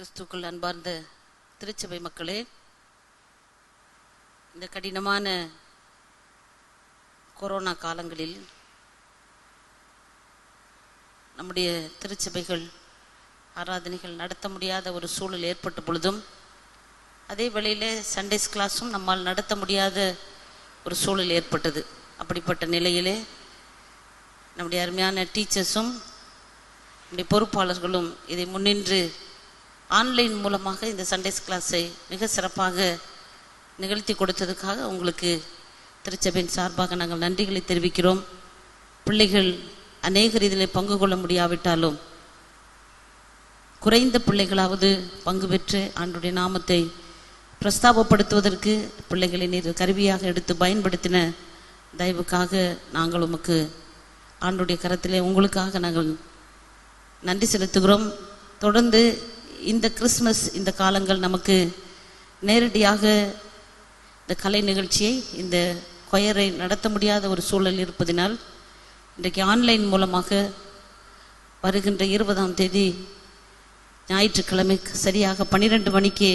கிறிஸ்துக்குள் அன்பார்ந்த திருச்சபை மக்களே, இந்த கடினமான கொரோனா காலங்களில் நம்முடைய திருச்சபைகள் ஆராதனைகள் நடத்த முடியாத ஒரு சூழல் ஏற்பட்ட பொழுதும், அதே வேளையில் சண்டேஸ் கிளாஸும் நம்மால் நடத்த முடியாத ஒரு சூழல் ஏற்பட்டது. அப்படிப்பட்ட நிலையிலே நம்முடைய அருமையான டீச்சர்ஸும் நம்முடைய பொறுப்பாளர்களும் இதை முன்னின்று ஆன்லைன் மூலமாக இந்த சண்டேஸ் கிளாஸை மிக சிறப்பாக நிகழ்த்தி கொடுத்ததுக்காக உங்களுக்கு திருச்சபையின் சார்பாக நாங்கள் நன்றிகளை தெரிவிக்கிறோம். பிள்ளைகள் அநேகர் இதில் பங்கு கொள்ள முடியாவிட்டாலும் குறைந்த பிள்ளைகளாவது பங்கு பெற்று ஆண்டுடைய நாமத்தை பிரஸ்தாபப்படுத்துவதற்கு பிள்ளைகளை நீர் கருவியாக எடுத்து பயன்படுத்தின தயவுக்காக நாங்கள் உமக்கு ஆண்டுடைய கரத்திலே உங்களுக்காக நாங்கள் நன்றி செலுத்துகிறோம். தொடர்ந்து இந்த கிறிஸ்மஸ் இந்த காலங்கள் நமக்கு நேரடியாக இந்த கலை நிகழ்ச்சியை இந்த கொயரை நடத்த முடியாத ஒரு சூழல் இருப்பதினால் இன்றைக்கு ஆன்லைன் மூலமாக வருகின்ற 20ஆம் தேதி ஞாயிற்றுக்கிழமை சரியாக 12 மணிக்கு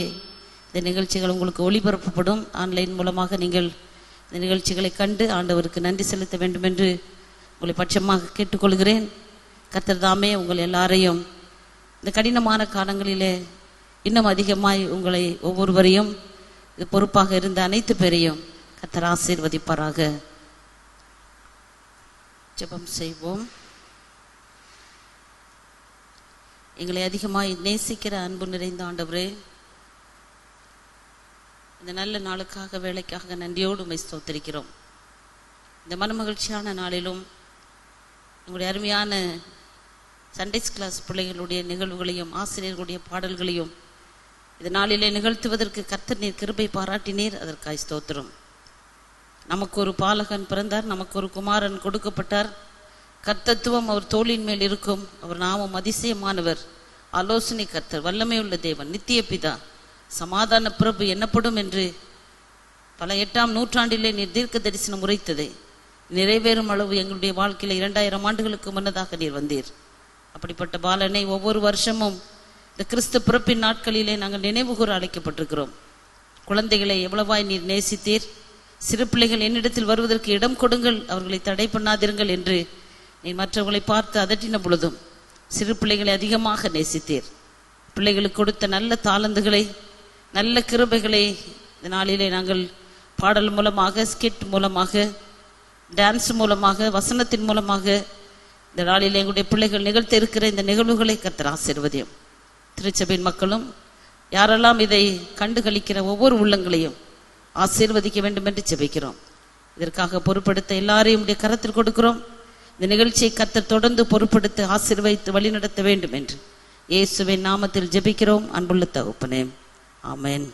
இந்த நிகழ்ச்சிகள் உங்களுக்கு ஒளிபரப்பப்படும். ஆன்லைன் மூலமாக நீங்கள் இந்த நிகழ்ச்சிகளை கண்டு ஆண்டவருக்கு நன்றி செலுத்த வேண்டும் என்று உங்களை பட்சமாக கேட்டுக்கொள்கிறேன். கர்த்தர் தாமே உங்கள் எல்லாரையும் இந்த கடினமான காலங்களிலே இன்னும் அதிகமாய் உங்களை ஒவ்வொருவரையும் இது பொறுப்பாக இருந்த அனைத்து பேரையும் கர்த்தர் ஆசீர்வதிப்பாராக. ஜெபம் செய்வோம். எங்களை அதிகமாய் நேசிக்கிற அன்பு நிறைந்த ஆண்டவரே, இந்த நல்ல நாளுக்காக வேலைக்காக நன்றியோடு உம்மை ஸ்தோத்திரிக்கிறோம். இந்த மனமகிழ்ச்சியான நாளிலும் உங்களுடைய அருமையான சண்டேஸ் கிளாஸ் பிள்ளைகளுடைய நிகழ்வுகளையும் ஆசிரியர்களுடைய பாடல்களையும் இந்த நாளிலே நிகழ்த்துவதற்கு கர்த்தர் நீர் கிருபை பாராட்டினீர். அதற்காய் ஸ்தோத்திரம். நமக்கு ஒரு பாலகன் பிறந்தார், நமக்கு ஒரு குமாரன் கொடுக்கப்பட்டார். கர்த்தத்துவம் அவர் தோளின் மேல் இருக்கும். அவர் நாமம் அதிசயமானவர், ஆலோசனை கர்த்தர், வல்லமை உள்ள தேவன், நித்திய பிதா, சமாதான பிரபு என்னப்படும் என்று பல 8ஆம் நூற்றாண்டிலே நீர் தீர்க்க தரிசனம் உரைத்ததை நிறைவேறும் அளவு எங்களுடைய வாழ்க்கையில் 2000 ஆண்டுகளுக்கு முன்னதாக நீர் வந்தீர். அப்படிப்பட்ட பாலனை ஒவ்வொரு வருஷமும் இந்த கிறிஸ்து பிறப்பின் நாட்களிலே நாங்கள் நினைவுகூர அழைக்கப்பட்டிருக்கிறோம். குழந்தைகளை எவ்வளவாய் நீர் நேசித்தீர். சிறு பிள்ளைகள் என்னிடத்தில் வருவதற்கு இடம் கொடுங்கள், அவர்களை தடை பண்ணாதிருங்கள் என்று நீ மற்றவர்களை பார்த்து அதட்டின பொழுதும் சிறு பிள்ளைகளை அதிகமாக நேசித்தீர். பிள்ளைகளுக்கு கொடுத்த நல்ல தாளந்துகளை நல்ல கிருபைகளை இந்த நாளிலே நாங்கள் பாடல் மூலமாக, ஸ்கிட் மூலமாக, டான்ஸ் மூலமாக, வசனத்தின் மூலமாக இந்த நாளில் எங்களுடைய பிள்ளைகள் நிகழ்த்த இருக்கிற இந்த நிகழ்வுகளை கர்த்தர் ஆசீர்வதியும். திருச்சபையின் மக்களும் யாரெல்லாம் இதை கண்டு களிக்கிற ஒவ்வொரு உள்ளங்களையும் ஆசீர்வதிக்க வேண்டும் என்று ஜெபிக்கிறோம். இதற்காக பொறுப்படுத்த எல்லாரையும் உடைய கரத்தில் கொடுக்கிறோம். இந்த நிகழ்ச்சியை கர்த்தர் தொடர்ந்து பொறுப்படுத்த ஆசீர்வதித்து வழிநடத்த வேண்டும் என்று இயேசுவின் நாமத்தில் ஜெபிக்கிறோம். அன்புள்ள தகப்பனே, ஆமென்.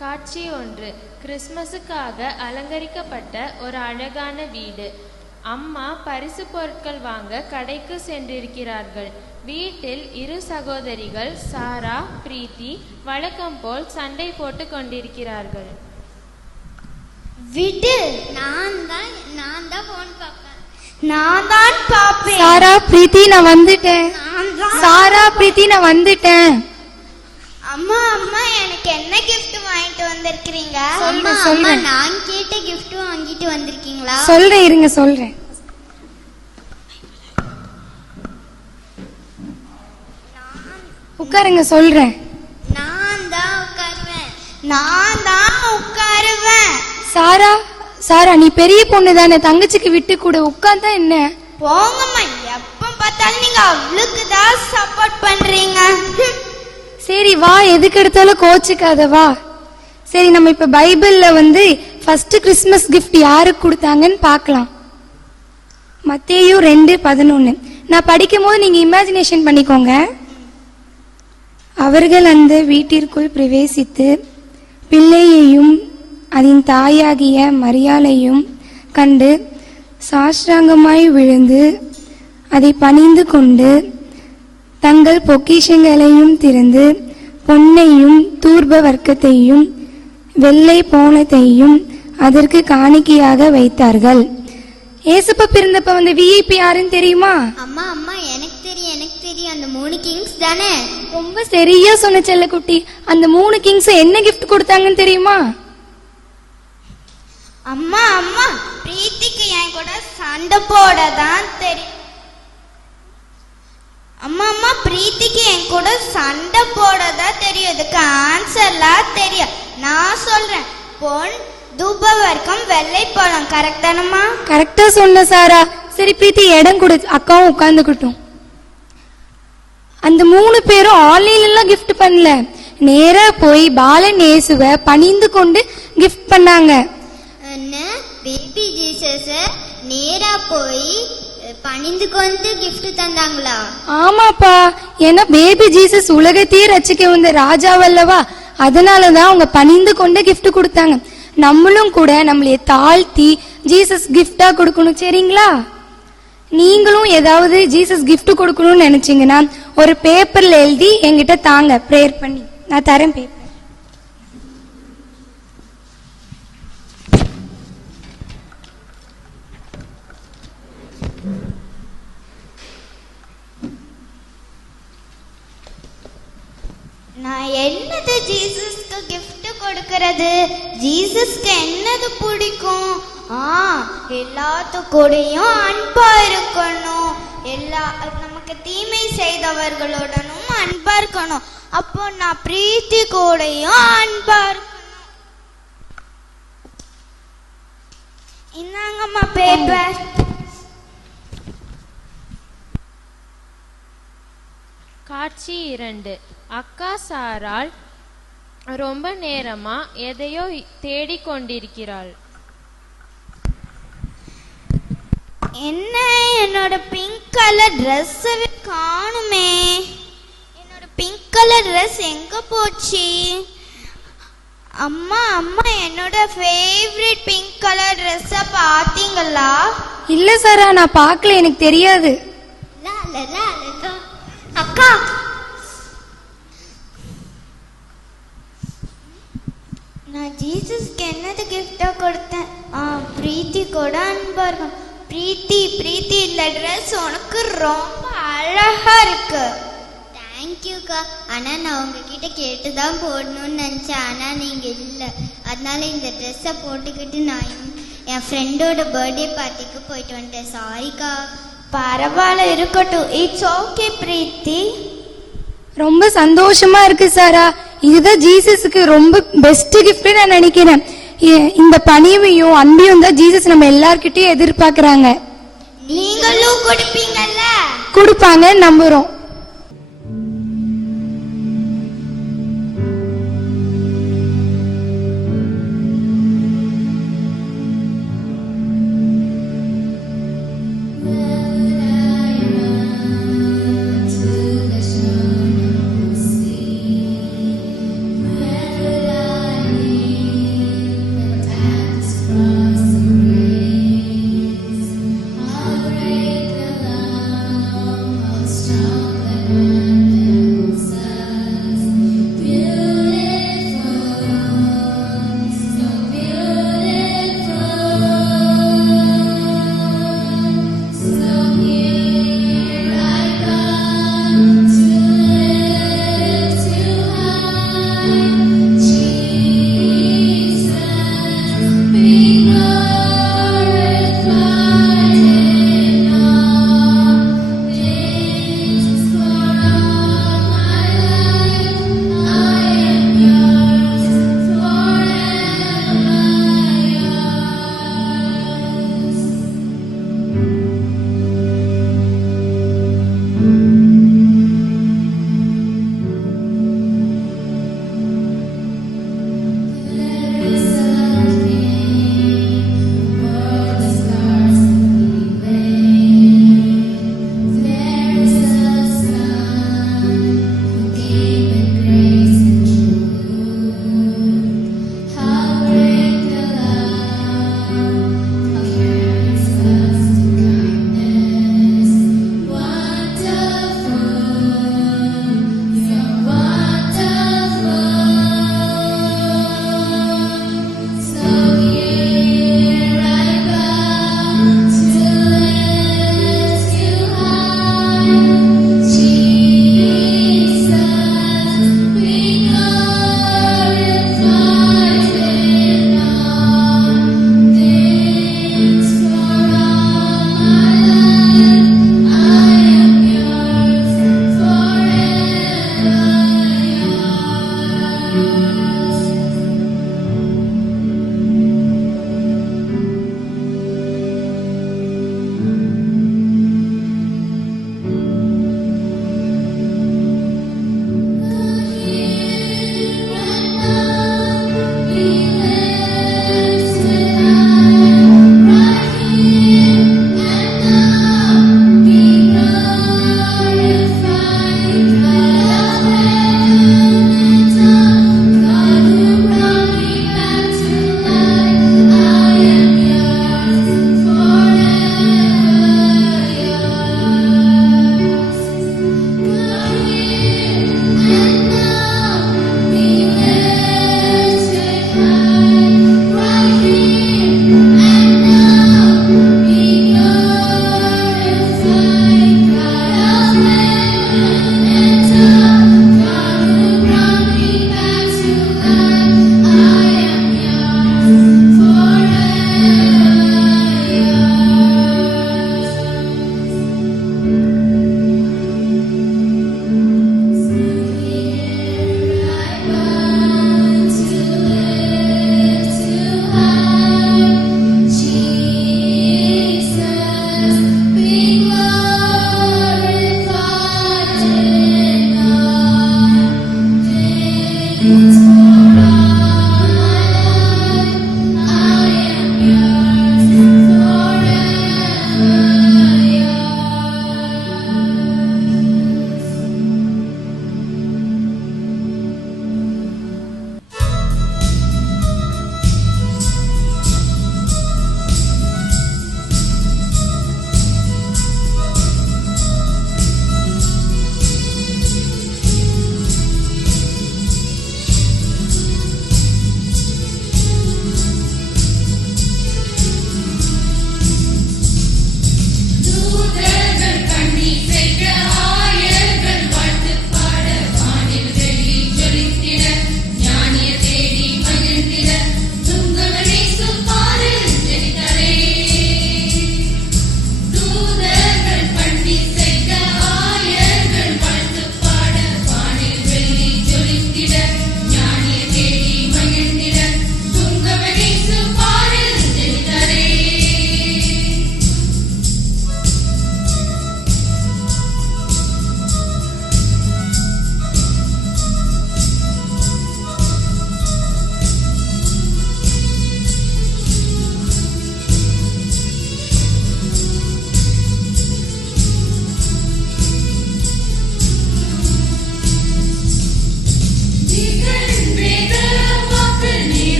காட்சி 1. கிறிஸ்மஸுக்காக அலங்கரிக்கப்பட்ட ஒரு அழகான வீடு. அம்மா பரிசு பொருட்கள் வாங்க கடைக்கு சென்றிருக்கிறார்கள். வீட்டில் இரு சகோதரிகள் சாரா, பிரீத்தி வழக்கம் போல் சண்டை போட்டு கொண்டிருக்கிறார்கள். விடு, நான் தான் போன் பார்ப்பேன். நான் தான் பாப்பேன். சாரா, பிரீத்தி நான் வந்துட்டேன். சாரா, பிரீத்தி நான் வந்துட்டேன். அம்மா அம்மா எனக்கு என்ன கிஃப்ட் வாங்கிட்டு வந்திருக்கீங்க? அம்மா அம்மா நான் கேட்ட கிஃப்ட் வாங்கிட்டு வந்திருக்கீங்களா? சொல்றேன், இருங்க சொல்றேன். உட்காருங்க சொல்றேன். நான் தான் உட்காருவேன். சாரா, சாரா நீ பெரிய பொண்ணு தானே, தங்கச்சிக்கு விட்டு கூட உட்கார்ந்தா என்ன? போங்கம்மா, எப்ப பார்த்தாலும் நீங்க அவளுக்கு தான் சப்போர்ட் பண்றீங்க. சரி வா, எதுக்கு எடுத்தாலும் கோச்சுக்காத வா. சரி, நம்ம இப்ப பைபிள்ல ஃபர்ஸ்ட் கிறிஸ்மஸ் கிஃப்ட் யாருக்கு கொடுத்தாங்கன்னு பார்க்கலாம். மத்தேயு 2:11. நான் படிக்கும் போது நீங்க இமேஜினேஷன் பண்ணிக்கோங்க. அவர்கள் அந்த வீட்டிற்குள் பிரவேசித்து பிள்ளையையும் அதன் தாயாகிய மரியாளையும் கண்டு சாஷ்டாங்கமாய் விழுந்து அதை பணிந்து கொண்டு தங்கள் பொக்கிஷங்களையும் திறந்து பொன்னையும் தூர்ப வர்க்கத்தையும் வெள்ளை போனத்தையும் அதற்கு காணிக்கையாக வைத்தார்கள். ஏசப்பா பிறந்தப்ப விஐபி யாருன்னு தெரியுமா? அம்மா அம்மா எனக்கு தெரியும் அந்த 3 கிங்ஸ் தானே. ரொம்ப சரியா சொன்ன செல்லக்குட்டி. அந்த 3 கிங்ஸ் என்ன கிஃப்ட் கொடுத்தாங்கன்னு தெரியுமா? அம்மா அம்மா பிரீத்திக்கு என் கூட சண்டை போட தான் தெரியும். அம்மா அம்மா பிரீத்திக்கு என் கூட சண்டை போடதான் தெரியும். இதுக்கு ஆன்சர்லாம் தெரியும். நான் சொல்றேன், பொன் தூப வர்க்கம் வெள்ளை பழம். கரெக்ட் தானம்மா? கரெக்டா சொன்ன சாரா. சரி பிரீத்தி, இடம் கொடு, அக்காவும் உட்கார்ந்துக்கிட்டும். அந்த 3 பேரும் ஆன்லைன்ல எல்லாம் கிஃப்ட் பண்ணல, நேரா போய் பாலன் இயேசுவை பணிந்து கொண்டு கிஃப்ட் பண்ணாங்க. பேபி ஜீசஸ் நேரா போய் பணிந்து கொண்டு கிஃப்ட் தந்தாங்களா? ஆமாப்பா, ஏன்னா பேபி ஜீசஸ் உலகத்தையே ரசிக்க வந்த ராஜாவல்லவா, அதனாலதான் அவங்க பணிந்து கொண்டு கிஃப்ட் கொடுத்தாங்க. நம்மளும் கூட நம்மளைய தாழ்த்தி ஜீசஸ் கிஃப்டா கொடுக்கணும். சரிங்களா? நீங்களும் ஏதாவது ஜீசஸ் கிஃப்ட் கொடுக்கணும்னு நினைச்சீங்கன்னா ஒரு பேப்பர்ல எழுதி என்கிட்ட தாங்க, ப்ரேயர் பண்ணி நான் தரேன் பேப்பர். நான் என்னது ஜீசஸ்க்கு கிஃப்ட் கொடுக்கறது? ஜீசஸ்க்கு என்னது பிடிக்கும்? எல்லாத்து கூடயும் அன்பா இருக்கணும். நமக்கு தீமை செய்தவர்களுடனும் அன்பா இருக்கணும். அப்போ நான் பிரீத்தி கூடயும் அன்பா இருக்கணும். இந்தாங்கம்மா பேப்பர். காட்சி 2. அக்கா சாராள் ரொம்ப நேரமா எதையோ தேடிக்கொண்டிருக்கிறாள். என்ன, என்னோட பிங்க் கலர் ட்ரெஸ் காணுமே. என்னோட பிங்க் கலர் ட்ரெஸ் எங்க போச்சு? அம்மா அம்மா, என்னோட ஃபேவரட் பிங்க் கலர் ட்ரெஸ்ஸை பார்த்தீங்களா? இல்ல சாரா, நான் பார்க்கல, எனக்கு தெரியாது. அக்கா, நான் ஜீசஸ்க்கு என்னது கிஃப்டா கொடுத்தேன்? பிரீத்தி கூட அன்பா இருக்கும். பிரீத்தி பிரீத்தி, இந்த ட்ரெஸ் உனக்கு ரொம்ப அழகா இருக்கு. தேங்க்யூக்கா. ஆனால் நான் உங்ககிட்ட கேட்டு தான் போடணும்னு நினச்சேன், ஆனால் நீங்கள் இல்லை. அதனால இந்த ட்ரெஸ்ஸை போட்டுக்கிட்டு நான் என் ஃப்ரெண்டோட பர்த்டே பார்ட்டிக்கு போயிட்டு வந்துட்டேன். சாரிக்கா. பரவாயில்ல, இருக்கட்டும். இட்ஸ் ஓகே பிரீத்தி. ரொம்ப சந்தோஷமா இருக்கு சாரா. இதுதான் ஜீசஸுக்கு ரொம்ப பெஸ்ட் கிஃப்ட் நான் நினைக்கிறேன். இந்த பணிவையும் அன்பையும் தான் ஜீசஸ் நம்ம எல்லார்கிட்டயும் எதிர்பார்க்கறாங்க. நீங்களும் கொடுப்பீங்கல்ல? கொடுப்பாங்க நம்புறோம். Strong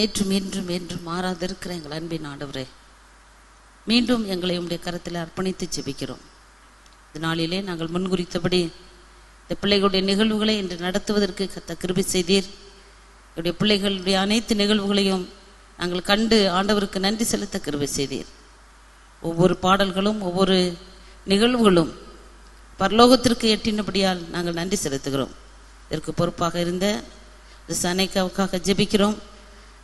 நேற்றும் இன்றும் என்றும் மாறாதிருக்கிற எங்கள் அன்பின் ஆண்டவரே, மீண்டும் எங்களை உம்முடைய கரத்தில் அர்ப்பணித்து ஜெபிக்கிறோம். இந்த நாளிலே நாங்கள் முன்குறித்தபடி இந்த பிள்ளைகளுடைய நிகழ்வுகளை இன்று நடத்துவதற்கு கர்த்தர் கிருபை செய்தீர். என்னுடைய பிள்ளைகளுடைய அனைத்து நிகழ்வுகளையும் நாங்கள் கண்டு ஆண்டவருக்கு நன்றி செலுத்த கிருபை செய்தீர். ஒவ்வொரு பாடல்களும் ஒவ்வொரு நிகழ்வுகளும் பரலோகத்திற்கு எட்டினபடியால் நாங்கள் நன்றி செலுத்துகிறோம். இதற்கு பொறுப்பாக இருந்த சனைக்காவுக்காக ஜெபிக்கிறோம்.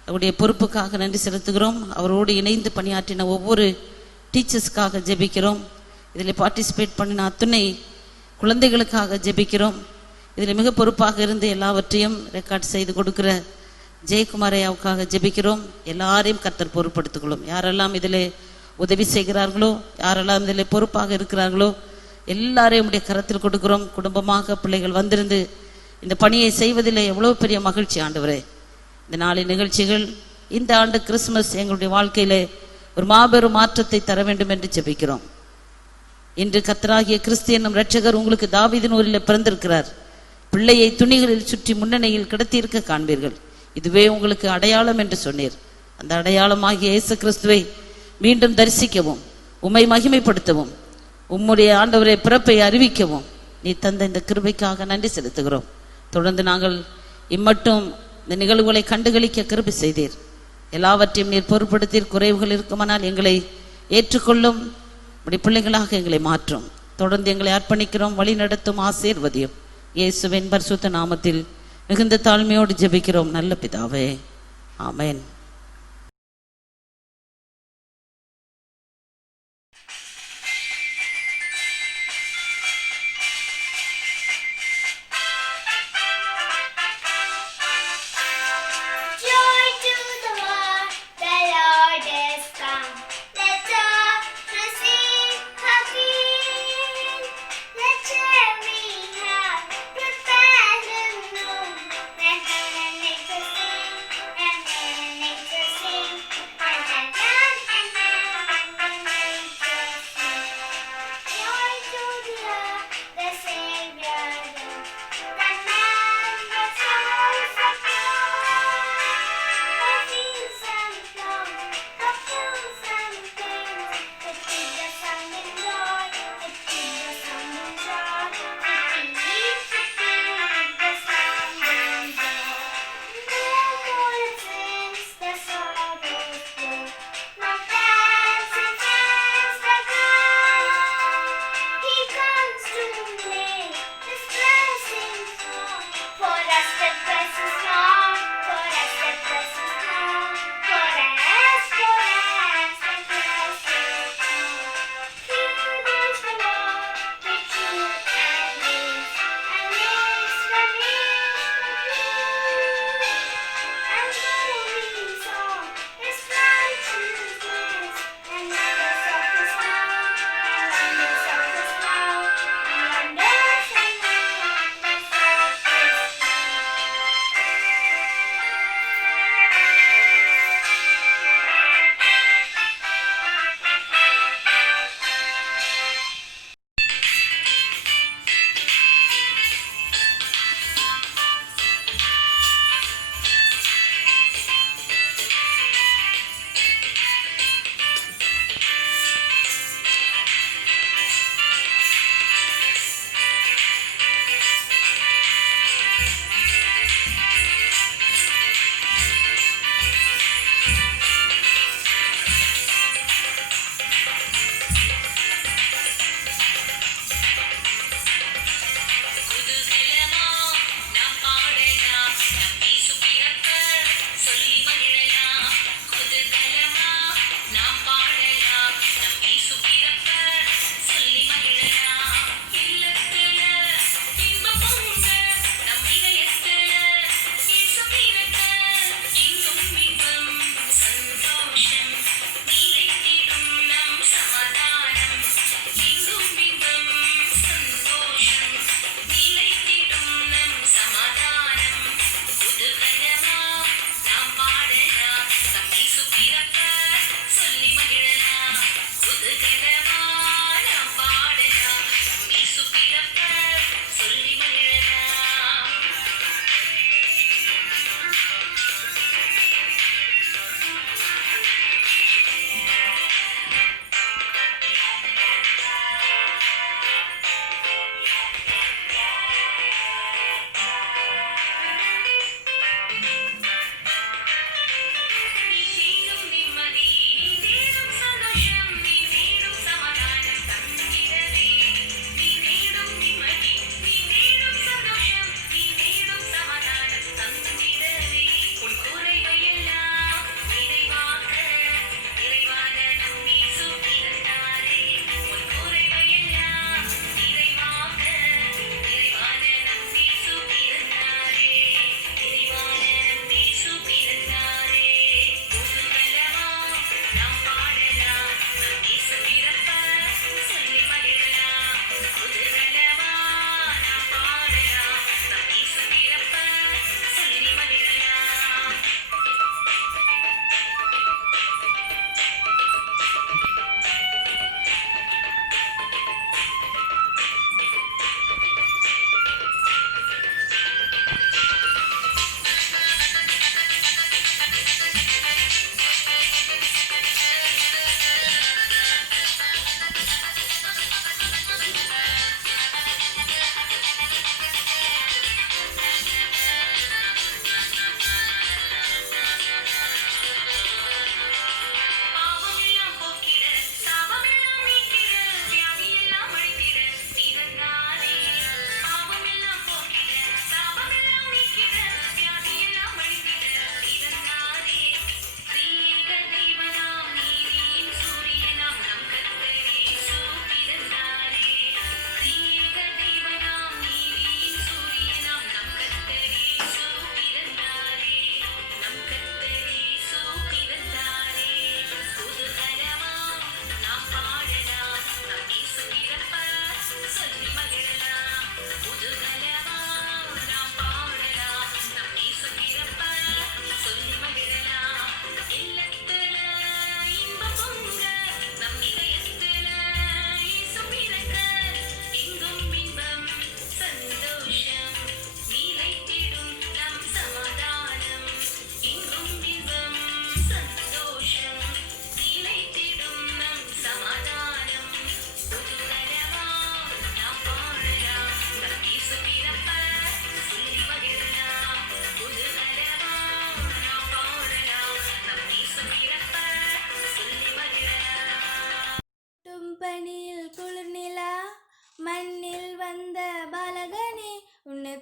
அவருடைய பொறுப்புக்காக நன்றி செலுத்துகிறோம். அவரோடு இணைந்து பணியாற்றின ஒவ்வொரு டீச்சர்ஸ்க்காக ஜெபிக்கிறோம். இதில் பார்ட்டிசிபேட் பண்ணின அத்துணை குழந்தைகளுக்காக ஜெபிக்கிறோம். இதில் மிக பொறுப்பாக இருந்து எல்லாவற்றையும் ரெக்கார்ட் செய்து கொடுக்கிற ஜெயக்குமாரையாவுக்காக ஜெபிக்கிறோம். எல்லாரையும் கர்த்தர் பொறுப்படுத்திக்கொள்ளும். யாரெல்லாம் இதில் உதவி செய்கிறார்களோ, யாரெல்லாம் இதில் பொறுப்பாக இருக்கிறார்களோ எல்லாரையும் உடைய கரத்தில் கொடுக்கிறோம். குடும்பமாக பிள்ளைகள் வந்திருந்து இந்த பணியை செய்வதில் எவ்வளோ பெரிய மகிழ்ச்சி ஆண்டவரே. இந்த நாளின் நிகழ்ச்சிகள் இந்த ஆண்டு கிறிஸ்துமஸ் எங்களுடைய வாழ்க்கையிலே ஒரு மாபெரும் மாற்றத்தை தர வேண்டும் என்று ஜெபிக்கிறோம். இன்று கர்த்தராகிய கிறிஸ்து என்னும் இரட்சகர் உங்களுக்கு தாவீதின் ஊரில் பிறந்திருக்கிறார். பிள்ளையை துணிகளில் சுற்றி முன்னணியில் கிடத்தியிருக்க காண்பீர்கள். இதுவே உங்களுக்கு அடையாளம் என்று சொன்னீர். அந்த அடையாளமாகிய இயேசு கிறிஸ்துவை மீண்டும் தரிசிக்கவும், உம்மை மகிமைப்படுத்தவும், உம்முடைய ஆண்டவரை பிறப்பை அறிவிக்கவும் நீ தந்த இந்த கிருபைக்காக நன்றி செலுத்துகிறோம். தொடர்ந்து நாங்கள் இம்மட்டும் இந்த நிகழ்வுகளை கண்டுகளிக்க கிருபை செய்தீர். எல்லாவற்றையும் நீர் பொறுப்படுத்தீர். குறைவுகள் இருக்குமானால் எங்களை ஏற்றுக்கொள்ளும். இப்படி பிள்ளைகளாக எங்களை மாற்றும். தொடர்ந்து எங்களை அர்ப்பணிக்கிறோம். வழி நடத்தும், ஆசீர்வதியும். இயேசுவின் பரிசுத்த நாமத்தில் மிகுந்த தாழ்மையோடு ஜெபிக்கிறோம் நல்ல பிதாவே, ஆமென். And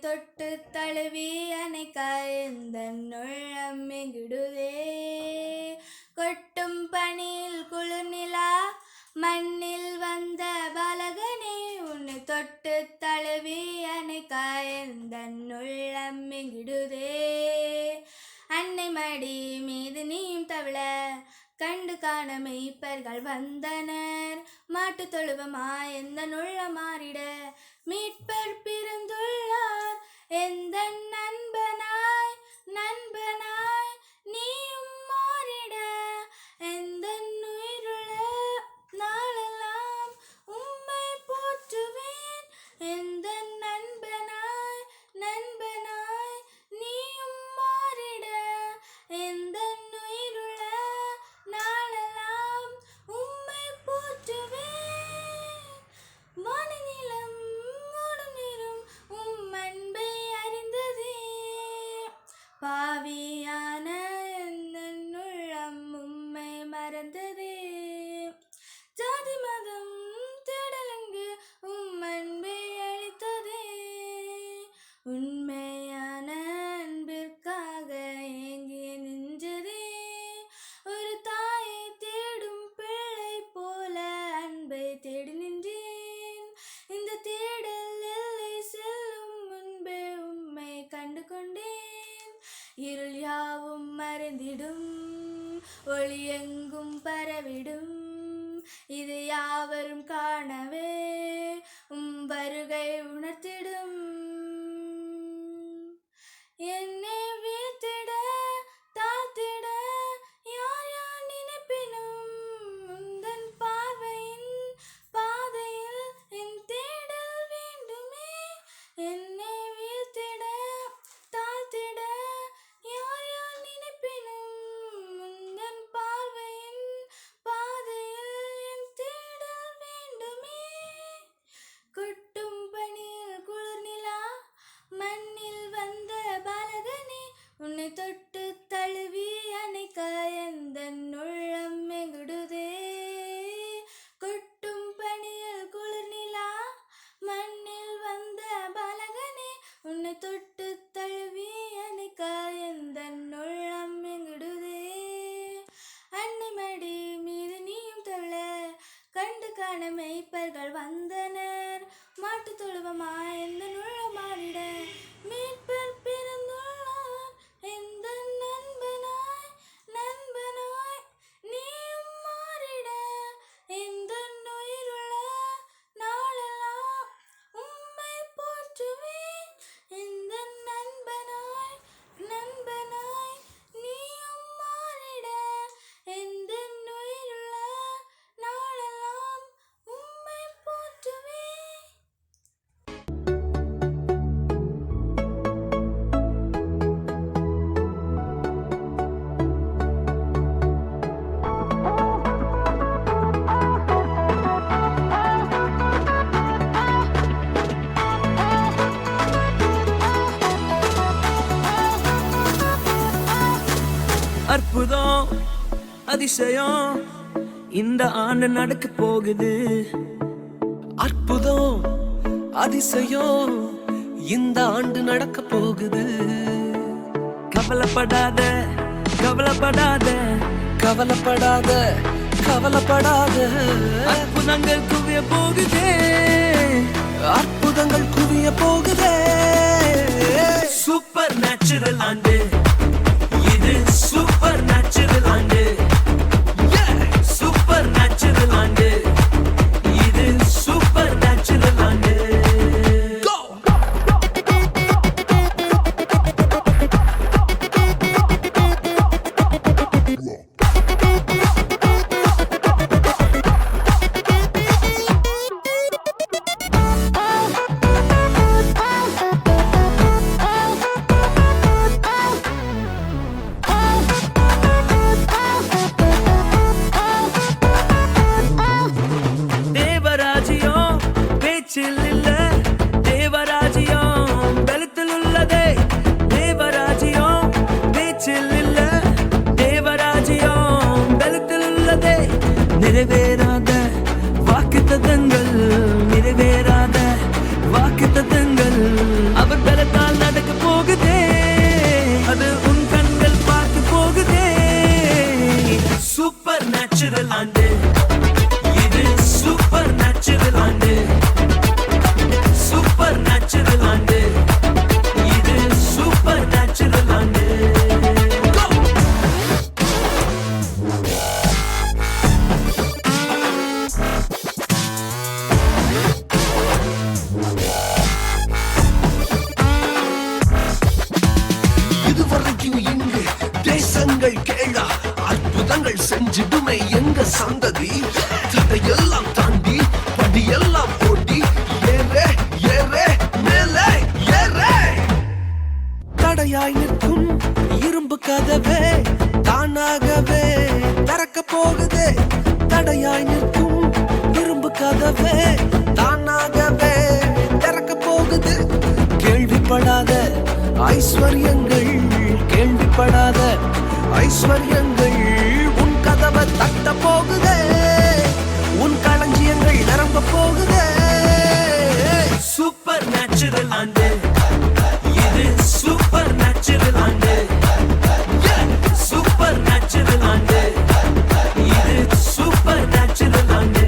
தொட்டு தழுவி அணைக்க எந்தன் உள்ளம் எங்கிடுதே. கொட்டும் பனியில் குளிர் நிலா மண்ணில் வந்த பாலகனே, உன்னை தொட்டு தழுவி அணைக்க எந்தன் உள்ளம் எங்கிடுதே. அன்னை மடி மீது நீயும் தவிழ கண்டு காண மெய்ப்பர்கள் வந்தனர். மாட்டு தொழுவமா எந்த நுள்ள மாறிட மீட்பர் பிறந்துள்ளார். எந்த நண்பனாய் நண்பனாய் நீயும் மாறிட எந்த உயிருள்ள நாளெல்லாம் உம்மை போற்றுவேன். எந்த நண்பனாய் நண்பனாய் நீயும் மாறிட எந்த உயிருள்ள நாளெல்லாம் உம்மை போற்றுவேன். வானநிலம் ஓடும் நீரும் உம் அன்பை அறிந்ததே. பாவியான எந்தன் உள்ளம் உம்மை மறந்ததே. ஜாதி மதம் தேடலங்கு உம் அன்பை அளித்ததே. உண்மையான அன்பிற்காக ஏங்கிய நெஞ்சதே. ஒரு தாயை தேடும் பிள்ளை போல அன்பை தேடி நின்றேன். இந்த தேடல் எல்லை செல்லும் முன்பே உம்மை கண்டு கொண்டேன். இருள் யாவும் மறைந்திடும், ஒளி எங்கும் பரவிடும். இது யாவரும் காணவே உம் வருகை உணர்த்திடும். என்னை வீழ்த்திட தாழ்த்திட யார் யார் நினைப்பினும் உந்தன் பார்வையின் பாதையில் என் தேடல் வேண்டுமே. என்னை வீழ்த்திட தாழ்த்திட யார் யார் நினைப்பினும் உந்தன் பார்வையின் பாதையில் என் தேடல் வேண்டுமே. கொட்டும் பனியில் குளிர் நிலா மண்ணில் வந்த பாலகனே, உன்னை தொட்டு தழுவி அணைக்க எந்தன் உள்ளம் எங்குடுதே. கொட்டும் பனியில் குளிர் நிலா மண்ணில் வந்த பாலகனே, உன்னை தொட்டு தழுவி அணைக்க எந்தன் உள்ளம் எங்குடுதே. அன்னை மடி மீது நீயும் தவிழ கண்டு காண மெய்ப்பர்கள் வந்தனர். மாட்டு தொழுவமா எந்த நுள்ள மாறிட மீட்பர் பிறந்துள்ளார். எந்த நண்பனாய் நண்பனாய் நீயும் மாறிட எந்த உயிருள்ள நாளெல்லாம் உம்மை போற்றுவேன். எந்த நண்பனாய் நண்பனாய் நீயும் மாறிட எந்த உயிருள்ள நாளெல்லாம் உம்மை போற்றுவேன். அற்புதம் அதிசயம் இந்த ஆண்டு நடக்க போகுது. அற்புதம் அதிசயம் இந்த ஆண்டு நடக்க போகுது. கவலைப்படாத கவலைப்படாத கவலைப்படாத கவலைப்படாத. அற்புதங்கள் குவிய போகுதே. அற்புதங்கள் குவிய போகுதே. சூப்பர் நேச்சுரல் ஆண்டு இது. சூப்பர் நேச்சுரல் ஆண்டு. சூப்பர் நேச்சுரல் ஆண்டு இது. சூப்பர் நேச்சுரல் ஆண்டு. தேவராஜ்யம் பேச்சில் இல்ல, தேவராஜ்யம் பலத்தில் உள்ளதே. தேவராஜ்யம் பேச்சில் இல்ல, தேவராஜ்யம் பலத்தில் உள்ளதே. நிறைவேறாத வாக்குத்தத்தங்கள், நிறைவேறாத வாக்குத்தத்தங்கள் அவர் பலத்தால் இனிமை எங்க சந்ததி தடையெல்லாம் தாண்டி படியெல்லாம் ஓட்டி ஏறே ஏறே மேலே ஏறே தடையாய் நிற்கும் இரும்பு கதவே தானாகவே திறக்க போகுதே தடையாய் நிற்கும் இரும்பு கதவே தானாகவே திறக்க போகுது கேள்விப்படாத ஐஸ்வர்யங்கள் கேள்விப்படாத ஐஸ்வர்யங்கள் உன் கதவை தட்ட போகுதே உன் களஞ்சியங்கள் நிரம்ப போகுதே சூப்பர் நேச்சுரல் ஆண்டு இது சூப்பர் நேச்சுரல் ஆண்டு சூப்பர் நேச்சுரல் ஆண்டு இது சூப்பர் நேச்சுரல் ஆண்டு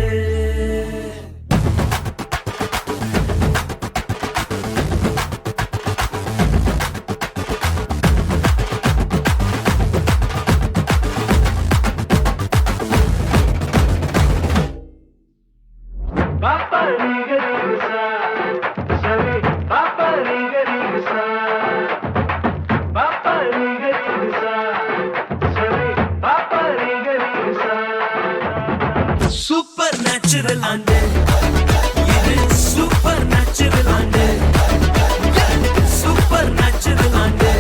சூப்பர் நேச்சுரல் ஆண்டு இது சூப்பர் நேச்சுரல் ஆண்டு சூப்பர் நேச்சுரல் ஆண்டு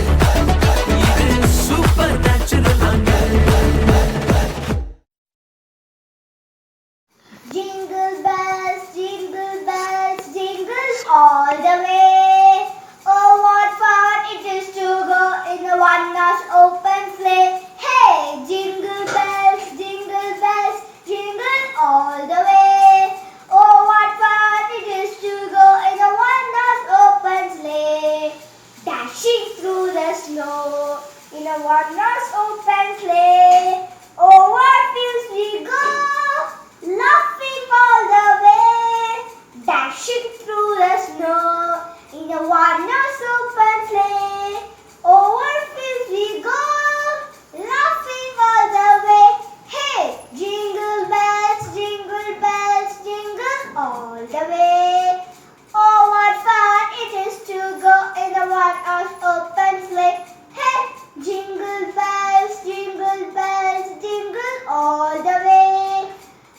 இது சூப்பர் நேச்சுரல் ஆண்டு Jingle bells, jingle all the way. Oh, what fun it is to go in a one-horse open sleigh. Hey, jingle bells, jingle all the way. Oh, what fun it is to go in a one-horse open sleigh. Dashing through the snow in a one-horse open sleigh. Oh, what feels we go, laughing all the way. Dashing through the snow in a one-horse open sleigh. Oh, what feels we go, laughing all the way. Hey, jingle bells, jingle all the way. Oh, what fun it is to go in a one-horse open sleigh. Hey, jingle bells, jingle all the way.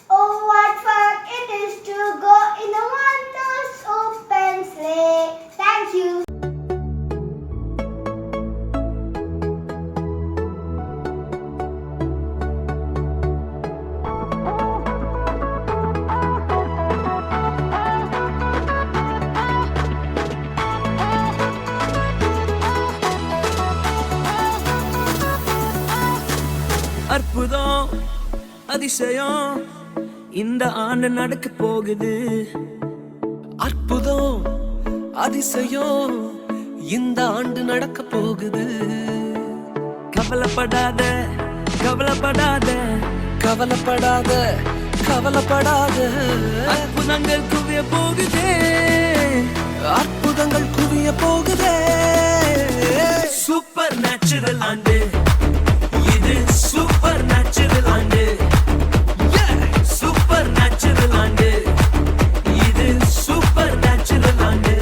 Oh, what fun it is to go in a one-horse open sleigh. Thank you. அற்புதம் அதிசயம் இந்த ஆண்டு நடக்க போகுது அற்புதம் அதிசயம் இந்த ஆண்டு நடக்க போகுது கவலைப்படாத கவலைப்படாத கவலைப்படாத கவலைப்படாத அற்புதங்கள் குவிய போகுதே அற்புதங்கள் குவிய போகுதே சூப்பர் நேச்சுரல் ஆண்டு இது சூப்பர் நேச்சுரல் ஆண்டு சூப்பர் நேச்சுரல் ஆண்டு இது சூப்பர் நேச்சுரல் ஆண்டு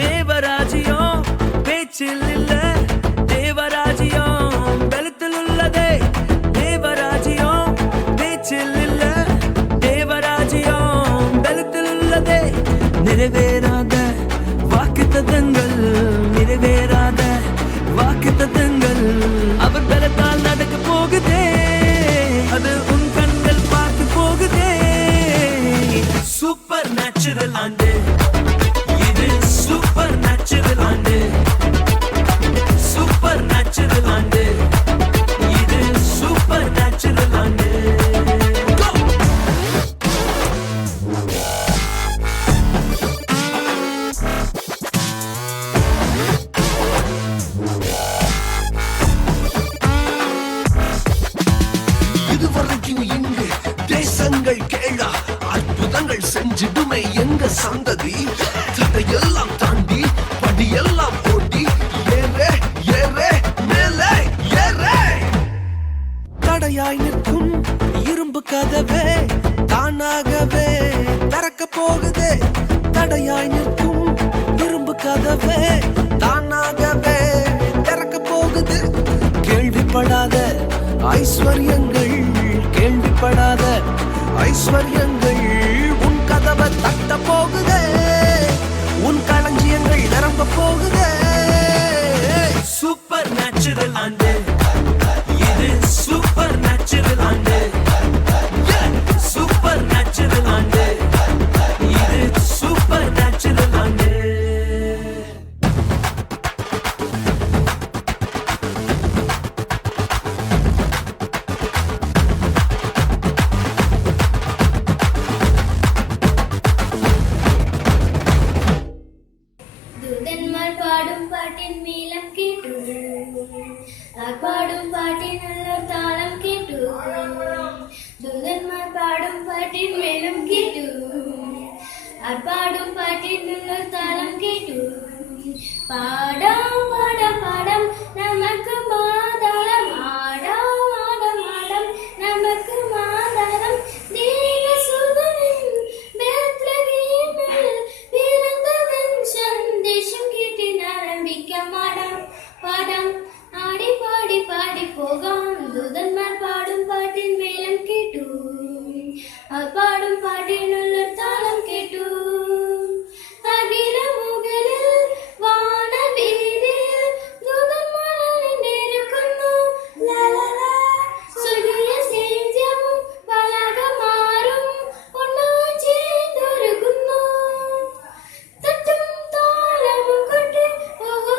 தேவராஜ்யம் பேச்சில் இல்ல தேவராஜ்யம் பலத்தில் உள்ளதே தேவராஜ்யம் பேச்சில் இல்ல தேவராஜ்யம் பலத்தில் உள்ளதே நிறைவேறாத வாக்குத்தத்தங்கள் நிறைவேறாத வாக்குத்தத்தங்கள் அவர் பலத்தால் நடக்க போகுதே அது உன் கண்கள் பார்த்து போகுதே சூப்பர் நேச்சுரல் ஆண்டு இது சூப்பர் நேச்சுரல் ஆண்டு சூப்பர் நேச்சுரல் ஆண்டு இது சூப்பர் நேச்சுரல் ஆண்டு செஞ்சிடுமே எங்க சந்ததி. தடையெல்லாம் தாண்டி படியெல்லாம் ஓட்டி ஏறே ஏறே மேலே ஏறே. தடையாய் நிற்கும் இரும்பு கதவே தானாகவே திறக்க போகுதே. தடையாய் நிற்கும் இரும்பு கதவே தானாகவே திறக்க போகுது. கேள்விப்படாத ஐஸ்வர்யங்கள் கேள்விப்படாத ஐஸ்வர்யங்கள் உன் கதவை தட்ட போகுதே. உன் களஞ்சியங்கள் நிரம்ப போகுதே. சூப்பர் நேச்சுரல் ஆண்டு இது, சூப்பர் நேச்சுரல் ஆண்டு, சூப்பர் நேச்சுரல் ஆண்டு இது, சூப்பர் நேச்சுரல் ஆண்டு. ദൂതന്മാർ പാടും പാട്ടിൻ നീളം കേട്ടു, പാടും പാട്ടിൻ നല്ല താളം കേട്ടു. ദൂതന്മാർ പാടും പാട്ടിൻ മേളം കേട്ടു, പാടും പാട്ടിൻ നല്ല താളം കേട്ടു. പാടാം പാടാം പാടാം നമുക്ക് മാതാളം, ആടാം ആടാം ആടാം നമുക്ക് മാതാളം. ദൈവസുതൻ ബേത്ലഹേമിൽ പിറന്നവൻ സന്ദേശം കേട്ട് ആരംഭിക്കാം പാടാം പാടാം, ആടി പാടി പാടി പോകാം. ദൂതന്മാർ പാടും പാട്ടിൻ മേളം കേട്ടു, പാടും പാട്ടിനുള്ള താളം കേട്ടു. അഖില മുകളിൽ വാനവീതിയിൽ ദൂതന്മാർ അണിനിരക്കുന്നു. ലലലാ സ്വർഗീയ സേവ്യവും പലകമാറും ഒന്നായി ചേർന്നൊരുങ്ങുന്നു. തട്ടും താളവും കൊണ്ട് ഓഹോ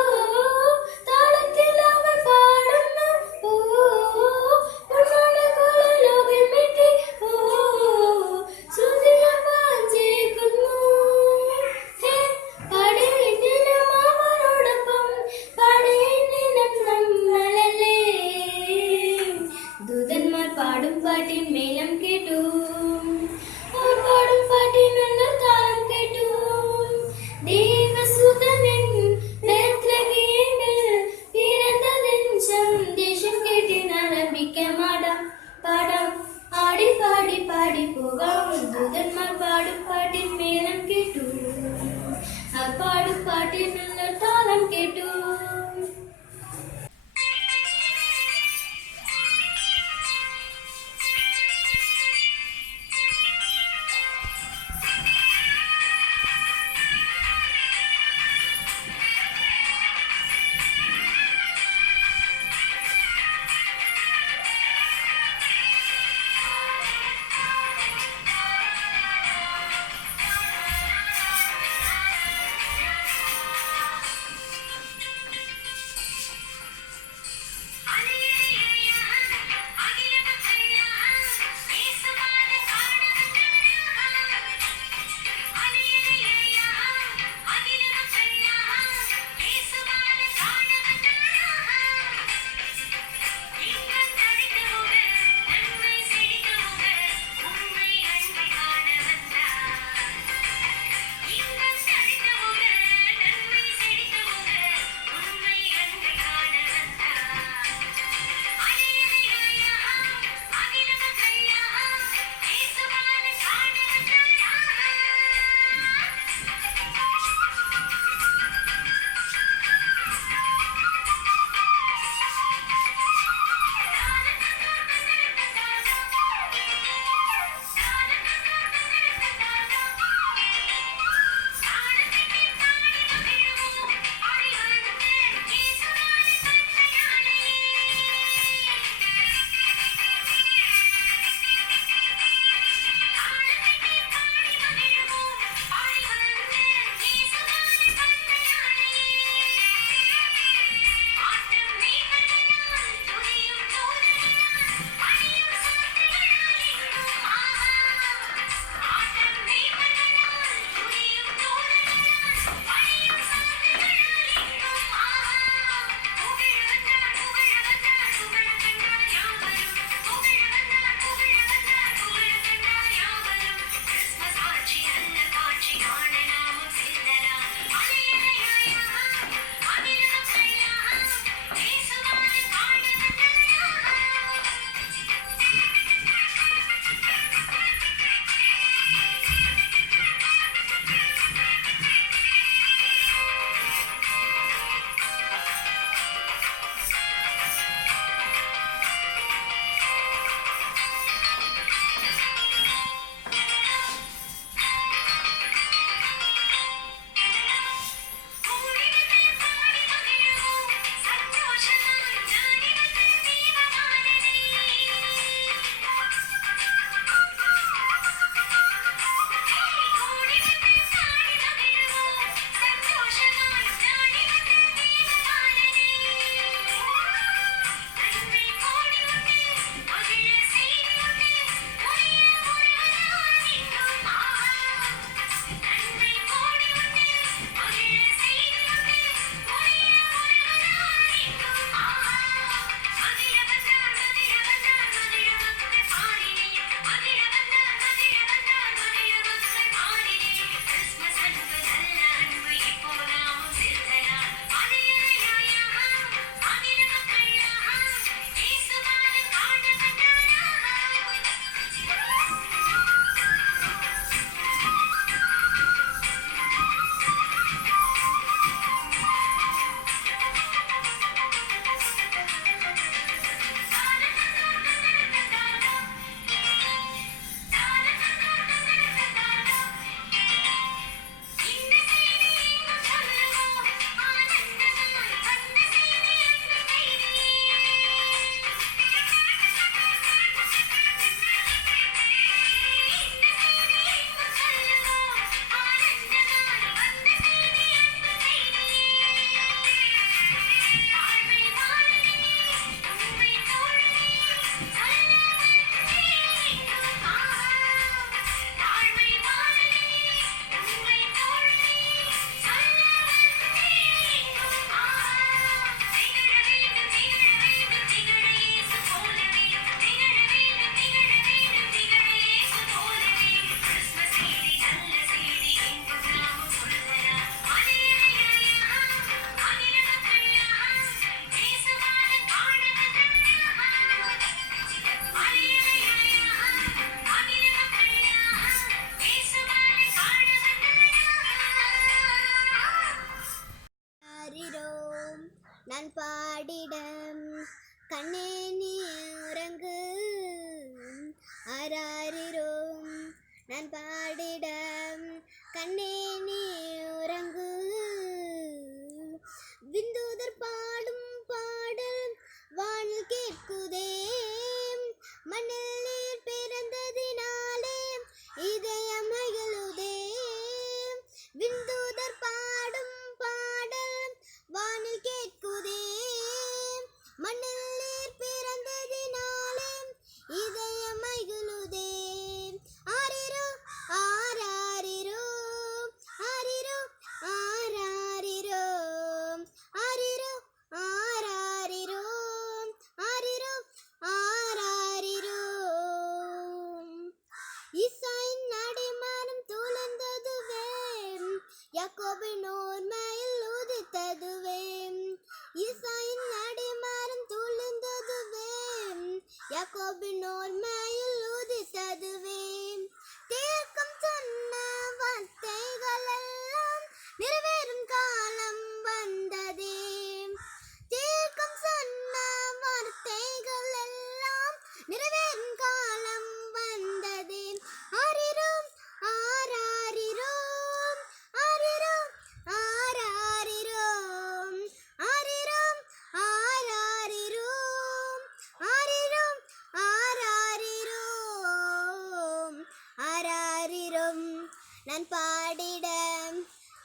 താളത്തിൽ അവർ പാടുന്നു. ഓഹോ பாடிட கண்ணே நீ உறங்கு ஆராரிரோ நான் பாடிட கண்ணே நீ உறங்கு விந்தூதர் பாடும் பாடல் வானில் கேட்குதே மண்ணில் நீர் பிறந்ததினாலே இதயம் மகிழுதே விந்தூதர் பாடும் பாடல் வானில் கேட்குதே மண்ணில் நீர் பிறந்ததினாலே இதயம் மகிழுதே ஆரிரோ ஆராரிரோ ஆரிரோ ஆராரிரோ ஆரிரோ ஆராரிரோ ஆரிரோ ஆராரிரோ ஈசாயின் நடைமானம் துளந்ததுவே யாக்கோபின் ஓர்மையில் உதித்ததுவே ஈசாயின் நடைமாறம் துளந்ததுவே யாக்கோபின் ஓர்மையில் உதித்ததுவே தீர்க்கம் சொன்ன வார்த்தைகள் எல்லாம் நிறைவேறும் காலம் வந்ததே தீர்க்கம் சொன்ன வார்த்தைகள் எல்லாம் நிறைவேறும் காலம் வந்ததே ஆரிரோ ஆராரிரோ ஆரிரோ ஆராரிரோ ஆரிரோ ஆராரிரோ ஆரிரோ ஆராரிரோ ஆராரிரோ நான் பாடிட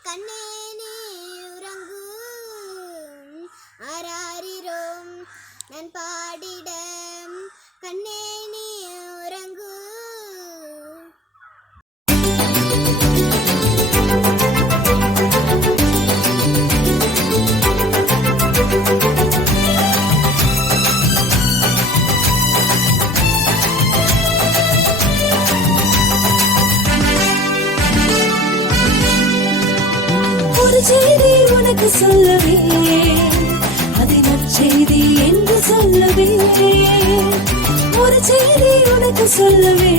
கண்ணே நீ உறங்கு ஆராரிரோ நான் பாடிட கண்ணே நீ உறங்கு ஒரு செய்தி உனக்கு சொல்லவே அதை நற்செய்தி என்று சொல்லவே ஒரு செய்தி உனக்கு சொல்லவே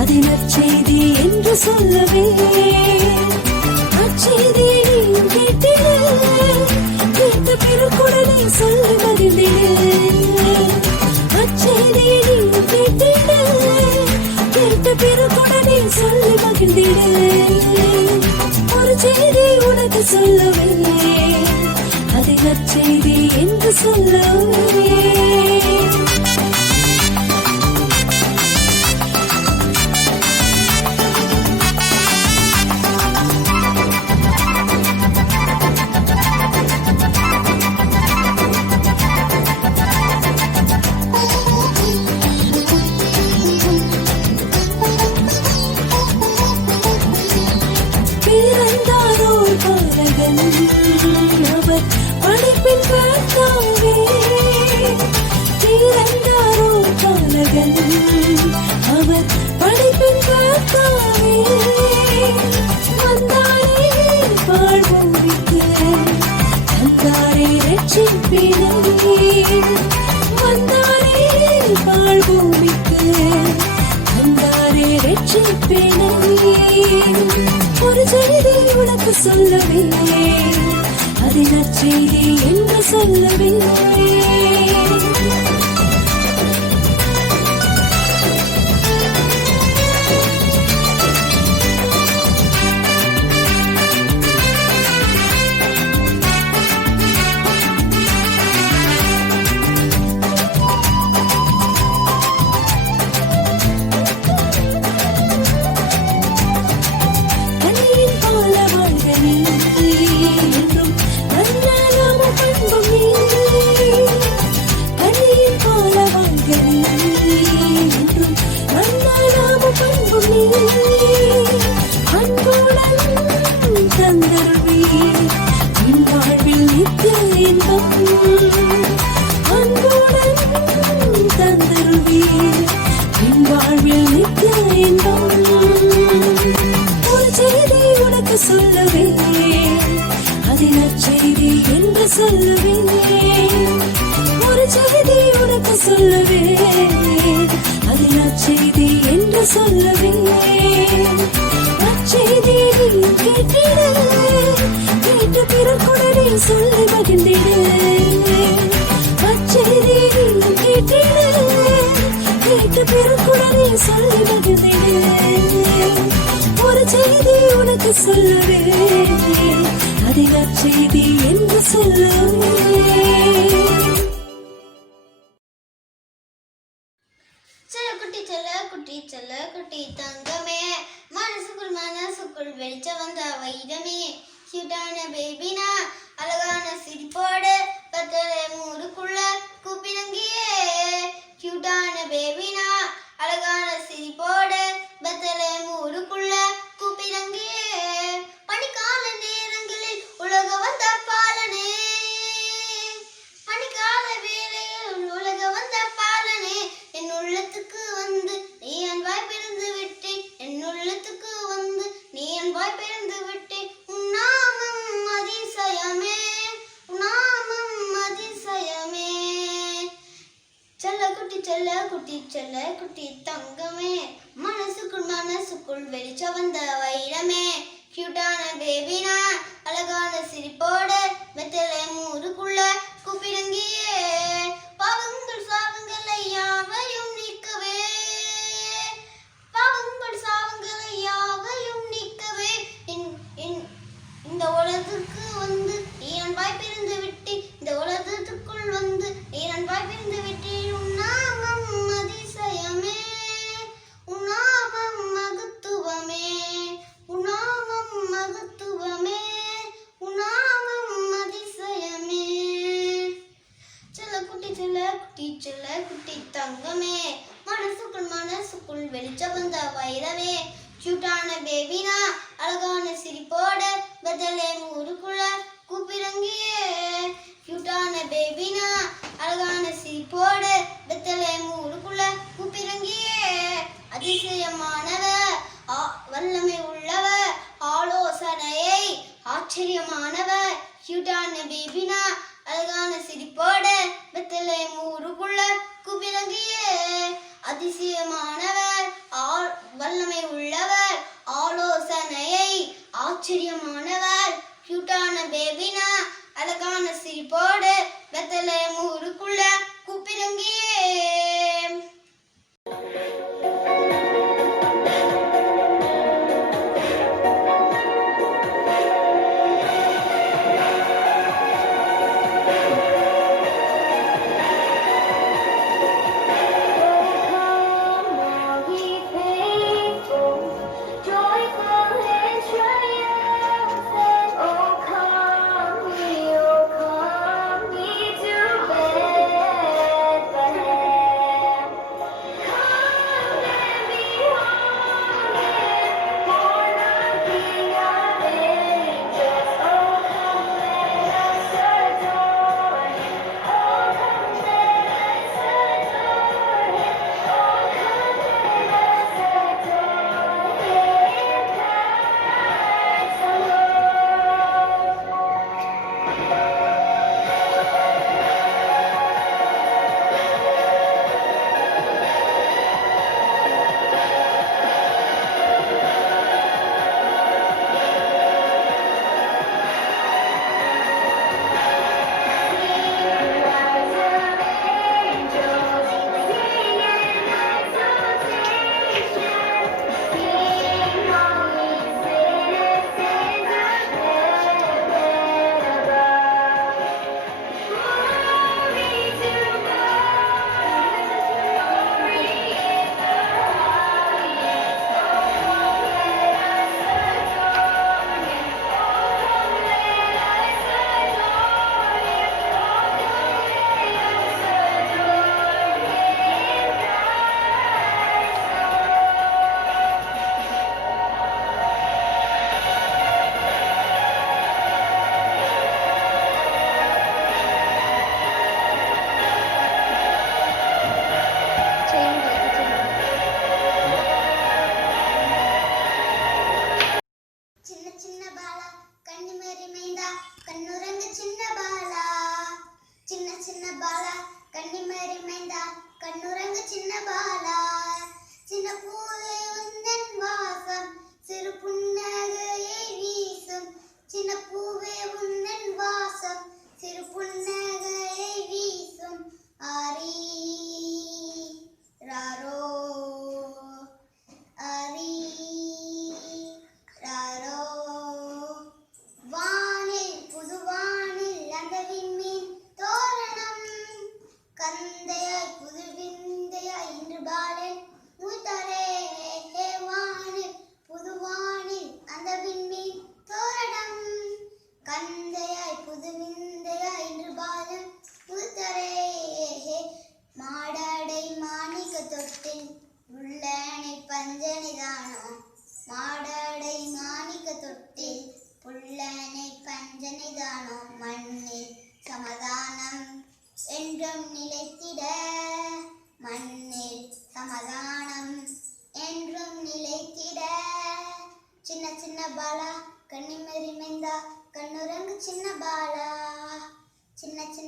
அதை நற்செய்தி என்று சொல்லவே அச்செய்தியை நீயும் கேட்டிடு கேட்ட பிறகுடனே சொல்லி மகிழ்ந்திடு அச்செய்தியை நீயும் கேட்டிடு கேட்ட பிறகுடனே சொல்லி மகிழ்ந்திடு ஒரு செய்தி உனக்கு சொல்லவே அதை நற்செய்தி என்று சொல்லவே பிறந்தாரோ பாலகன் அவர் படைப்பின் கர்த்தாவே பிறந்தாரோ பாலகன் அவர் படைப்பின் கர்த்தாவே வந்தாரே வாழ்வோவிக்கு தந்தாரே ரட்சிப்பினை வந்தாரே வாழ்வோவிக்கு தந்தாரே ரட்சிப்பினை ஒரு செய்தி உனக்கு சொல்லவே அதை நற்செய்தி என்று சொல்லவே கனியின் போல வாழ்க நீ என்றும் நல்ல நாம பண்பும் நீ கனியின் போல வாழ்க நீ என்றும் நல்ல நாம பண்பும் நீ அன்புடன் தந்தருவி என் வாழ்வில் நித்திய இன்பம் அன்புடன் தந்தருவி என் வாழ்வில் நித்திய இன்பம் ஒரு செய்தி உனக்கு சொல்லவே அதை நற்செய்தி என்று சொல்லவே ஒரு செய்தி உனக்கு சொல்லவே அதை நற்செய்தி என்று சொல்லவே நற்செய்தி நீ கேட்டிட கேட்ட கேட்டு பிறர்க்குடனே சொல்லி மகிழ்ந்திடு அச்செய்தி நீயும் கேட்டிடு கேட்டு பிறர்க்குடனே சொல்லி மகிழ்ந்திடு ஒரு செய்தி உனக்கு சொல்லுவேன் அதை நற்செய்தி என்று சொல்லுவேன் செல்ல குட்டி தங்கமே மனசுக்குள் வெளிச்சம் வந்த வைரமே கியூட்டான பேபினா அழகான சிரிப்போடு பத்தலை மூடுக்குள்ள கூப்பிடுங்கியே கியூட்டான பேபினா அழகான சிரிப்போடு பத்தலை மூடுக்குள்ள கூப்பிடுங்கியே பனிக்கால நேரங்களில் உலக வந்த பாலனே பனிக்கால வேளையில் உலக வந்த பாலனே என் உள்ளத்துக்கு வந்து நீ அன்பாய் பிறந்து விட்டு என் உள்ளத்துக்கு வந்து நீ அன்பாய் பிறந்து விட்டு உன்னாமம் அதிசயமே உன்னாமம் அதிசயமே செல்ல குட்டி தங்கமே மனசுக்குள் வெளிச்சம் வந்த வைரமே கியூட்டான பேபினா அழகான சிரிப்போடு மெத்தலை மூடுக்குள்ள கூப்பிடுங்கியே பாவங்கள் சாவங்களை யாவையும் நீக்கவே பாவங்கள் சாவங்களை யாவையும் நீக்கவே இந்த உலகத்துக்கு வந்து நீ அன்பாய் பிறந்து விட்டு இந்த உலகத்துக்குள் வந்து நீ அன்பாய் பிறந்து விட்டு உன்னாமம் அதிசயமே உன்னாமம் மகத்துவமே உன்னாமம் மகத்துவமே உன்னாமம் அதிசயமே செல்ல குட்டி தங்கமே மனசுக்குள் வெளிச்சம் வந்த வைரமே கியூட்டான பேபினா அழகான சிரிப்போடு பதலே மூடுக்குள்ள கூப்பிடுங்கியே கியூட்டான பேபினா அழகான சிரிப்போடு பதலே மூடுக்குள்ள கூப்பிடுங்கியே அதிசயமானவர் வல்லமை உள்ளவர் ஆலோசனையை ஆச்சரியமானவர் கியூட்டான பேபினா அழகான சிரிப்போடு பத்தலை மூடுக்குள்ள கூப்பிடுங்கியே அதிசயமானவர் வல்லமை உள்ளவர் ஆலோசனையை ஆச்சரியமானவர் கியூட்டான பேபினா அழகான சிரிப்போடு பத்தலை மூடுக்குள்ள கூப்பிடுங்கியே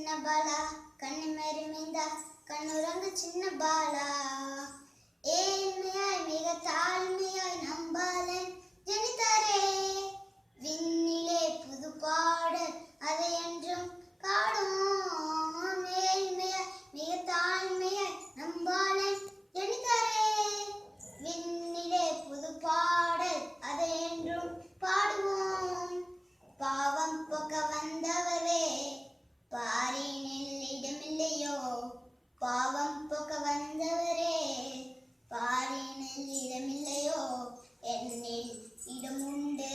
சின்ன பாலா கண்ணு மருமைந்தா கண்ணுறங்கு சின்ன பாலா ஏழ்மையாய் மிக தாழ்மையாய் நம்பாலன் ஜனித்தாரே விண்ணிலே புது பாடல் அதை என்றும் பாடும் ஏழ்மையாய் மிக தாழ்மையாய் நம்பாலன் ஜனித்தாரே விண்ணிலே புது பாடல் அதை என்றும் பாடுவோம் பாவம் போக்க வந்தவரே பாரினில் இடமில்லையோ பாவம் போக்க வந்தவரே பாரினில் இடமில்லையோ என்னில் இடமுண்டு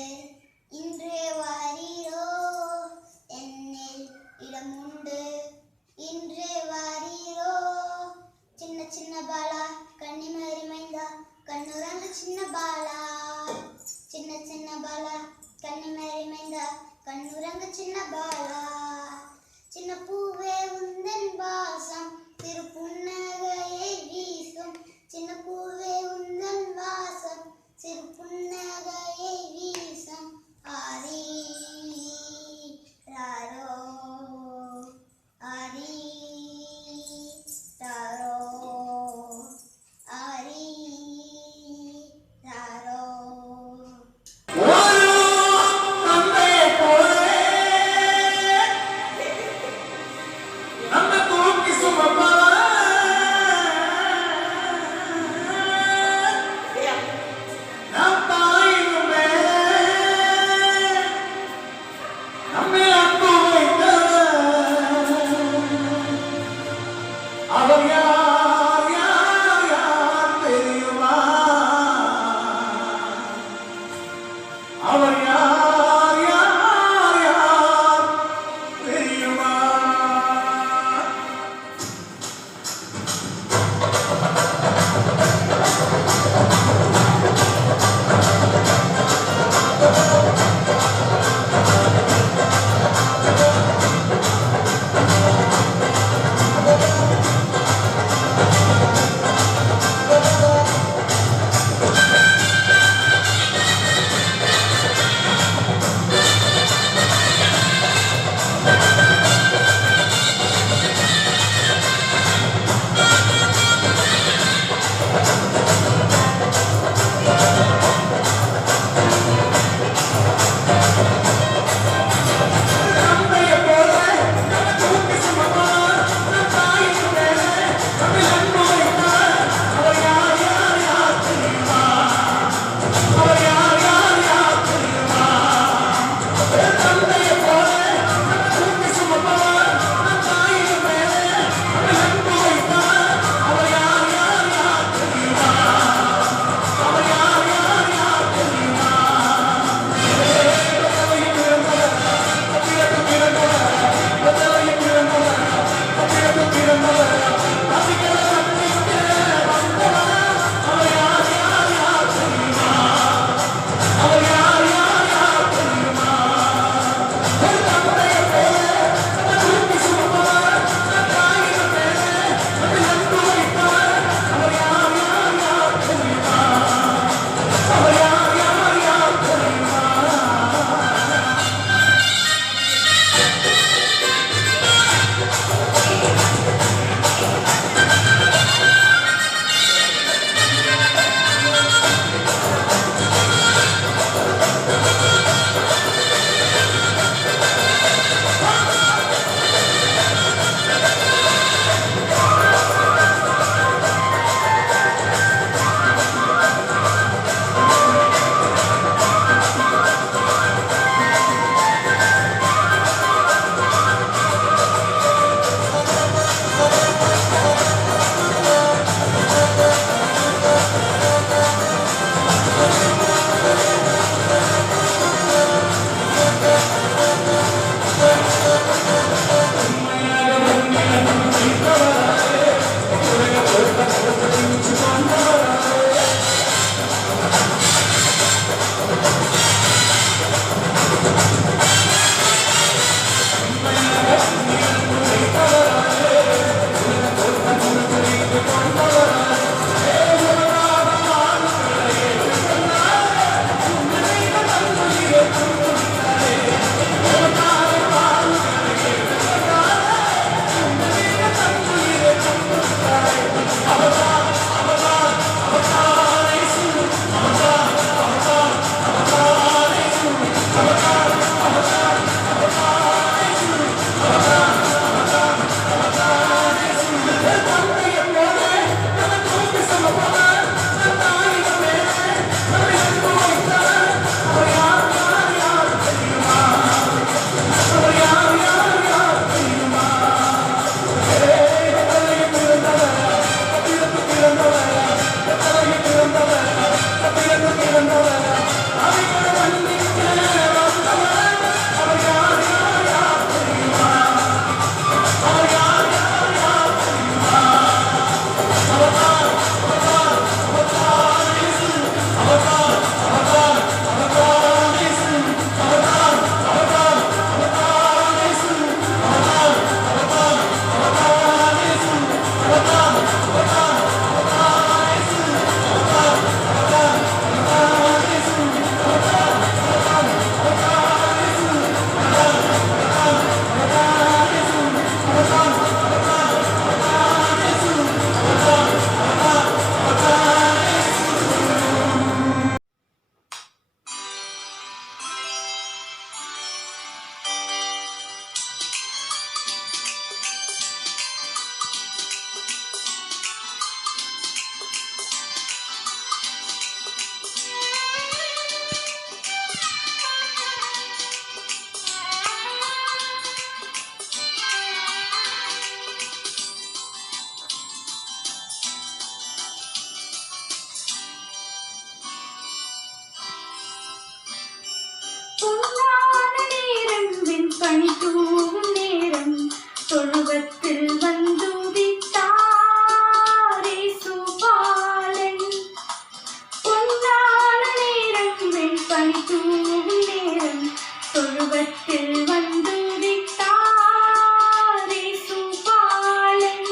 இன்றே வாரீரோ என்னில் இடமுண்டு இன்றே வாரீரோ சின்ன சின்ன பாலா கண்ணிமறி மைந்தா கண்ணுறங்கு சின்ன பாலா சின்ன சின்ன பாலா கண்ணிமறி மைந்தா கண்ணுறங்கு சின்ன பாலா சின்ன பூவே உந்தன் வாசம் திரு புன்னகையை வீசும் சின்ன பூவே உந்தன் வாசம் சிறு புன்னகையை வீசும் ஆரி ராரோ ஆரி ராரோ ஆரி ராரோ தொழுவத்தில் வந்துதித்தார் இயேசுபாலன். பொன்னான நேரம் வெண்பனி தூவும் நேரம் தொழுவத்தில் வந்துதித்தார் இயேசுபாலன்.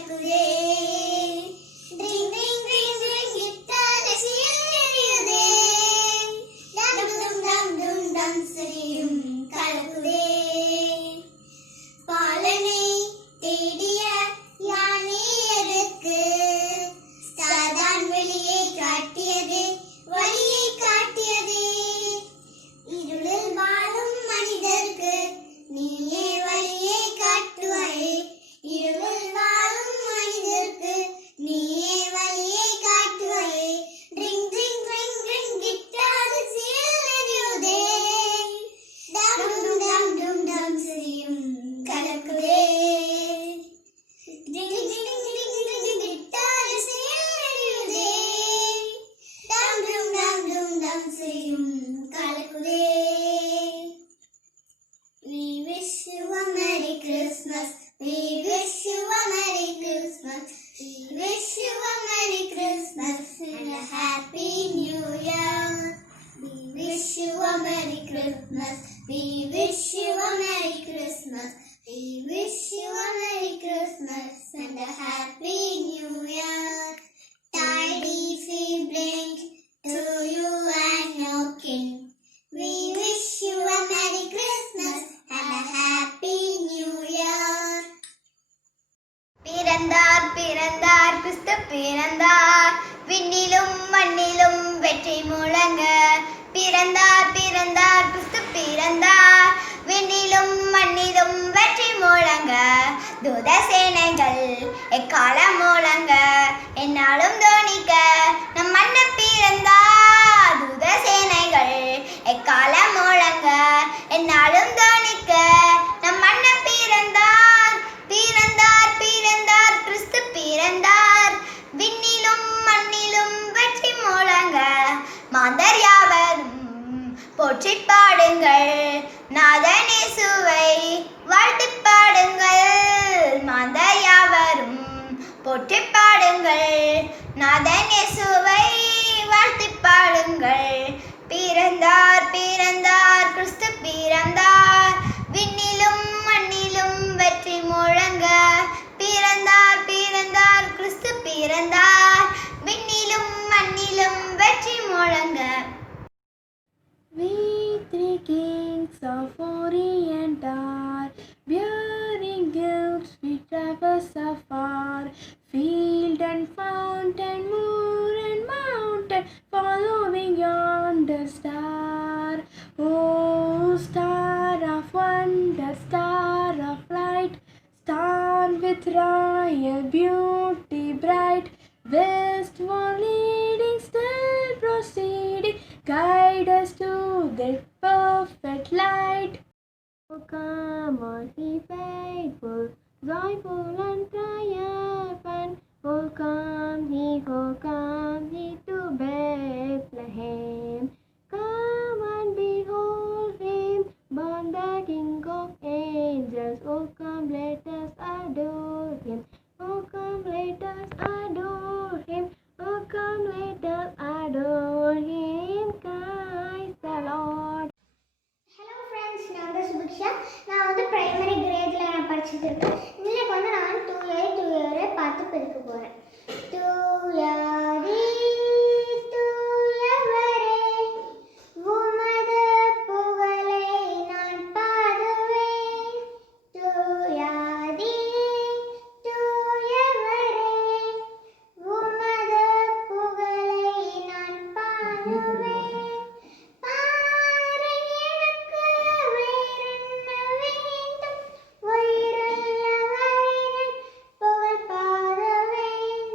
கலக்குதே. ட்ரிங் ட்ரிங் ட்ரிங் ட்ரிங் கிட்டார் ரசியில் எரியுதே. டம் டும் டம் டும் டம் சரியும் கலக்குதே. பாலனை தேடிய யானை எதற்கு? சாதான் வெளியை காட்டியது, வழியை காட்டியது. இருளில் வாழும் மனிதர்க்கு நீயே வழியை காட்டுவாயே. இருளில் வாழும் மனிதர்க்கு நீயே வழியை காட்டுவாயே. ட்ரிங் ட்ரிங் ட்ரிங் ட்ரிங் கிட்டார் ரசியில் எரியுதே. டம் டும் டம் டும் டம் சரியும் கலக்குதே. ட்ரிங் ட்ரிங் ட்ரிங் ட்ரிங் ட்ரிங் கிட்டார் ரசியில் எரியுதே. டம் டும் டம் டும் டம் சரியும் கலக்குதே. We wish you a Merry Christmas. We wish you a Merry Christmas. We wish you a Merry Christmas and a Happy New Year. We wish you a Merry Christmas. We wish you a Merry Christmas. We wish you a Merry Christmas and a Happy New Year. Tidings we bring to you and your kin. We wish you a Merry Christmas and a Happy New Year. பிறந்தார் பிறந்தார் கிறிஸ்து பிறந்தார், விண்ணிலும் மண்ணிலும் வெற்றி முழங்க. பிறந்தார் பிறந்தார் கிறிஸ்து பிறந்தார், விண்ணிலும் மண்ணிலும் வெற்றி முழங்க. தூத சேனைகள் எக்காலம் முழங்க, என்னாலும் தோணிக்க நம் மன்னர் பிறந்தார். தூத சேனைகள் எக்காலம் முழங்க, என்னாலும் தோணிக்க நம் மன்னர் பிறந்தார். பிறந்தார் பிறந்தார் கிறிஸ்து பிறந்தார், விண்ணிலும் மண்ணிலும் வெற்றி முழங்க. மாந்தர் யாவரும் போற்றி பாடுங்கள், நாதன் இயேசுவை வாழ்த்தி பாடுங்கள். மாந்தர் யாவரும் போற்றி பாடுங்கள், நாதன் இயேசுவை வாழ்த்தி பாடுங்கள். பிறந்தார் பிறந்தார் கிறிஸ்து பிறந்தார், விண்ணிலும் மண்ணிலும் வெற்றி முழங்க. பிறந்தார் பிறந்தார் கிறிஸ்து பிறந்தார், விண்ணிலும் மண்ணிலும் வெற்றி முழங்க. We three kings of Orient are, bearing gifts we traverse afar. Field and fountain, moor and mountain, following yonder star. Oh, star of wonder, star of light, star with royal beauty bright. Westward leading, still proceeding, guide us to that perfect light. Oh, come on, ye faithful, joyful and triumphant. Oh, come ye to Bethlehem. Come and behold him, born the King of angels. Oh, come, let us adore him. Oh, come, let us adore him. Oh, come, let us adore him. Christ the Lord. Hello friends, நான் தான் சுபிக்ஷா. நான் வந்து primary கிரேடில் நான் படிச்சுட்டு இருக்கேன். இன்னைக்கு வந்து நான் தூயரை பார்த்து பெருக்க போகிறேன். தூயாரி தூயவரே, உமது புகழை நான் பாடுவேன். தூயாரி தூயவரே, உமது புகழை நான் பாடுவேன். பாரு எனக்கு வேறென்ன வேண்டும், உயிருள்ளவரின் புகழ் பாடுவேன்.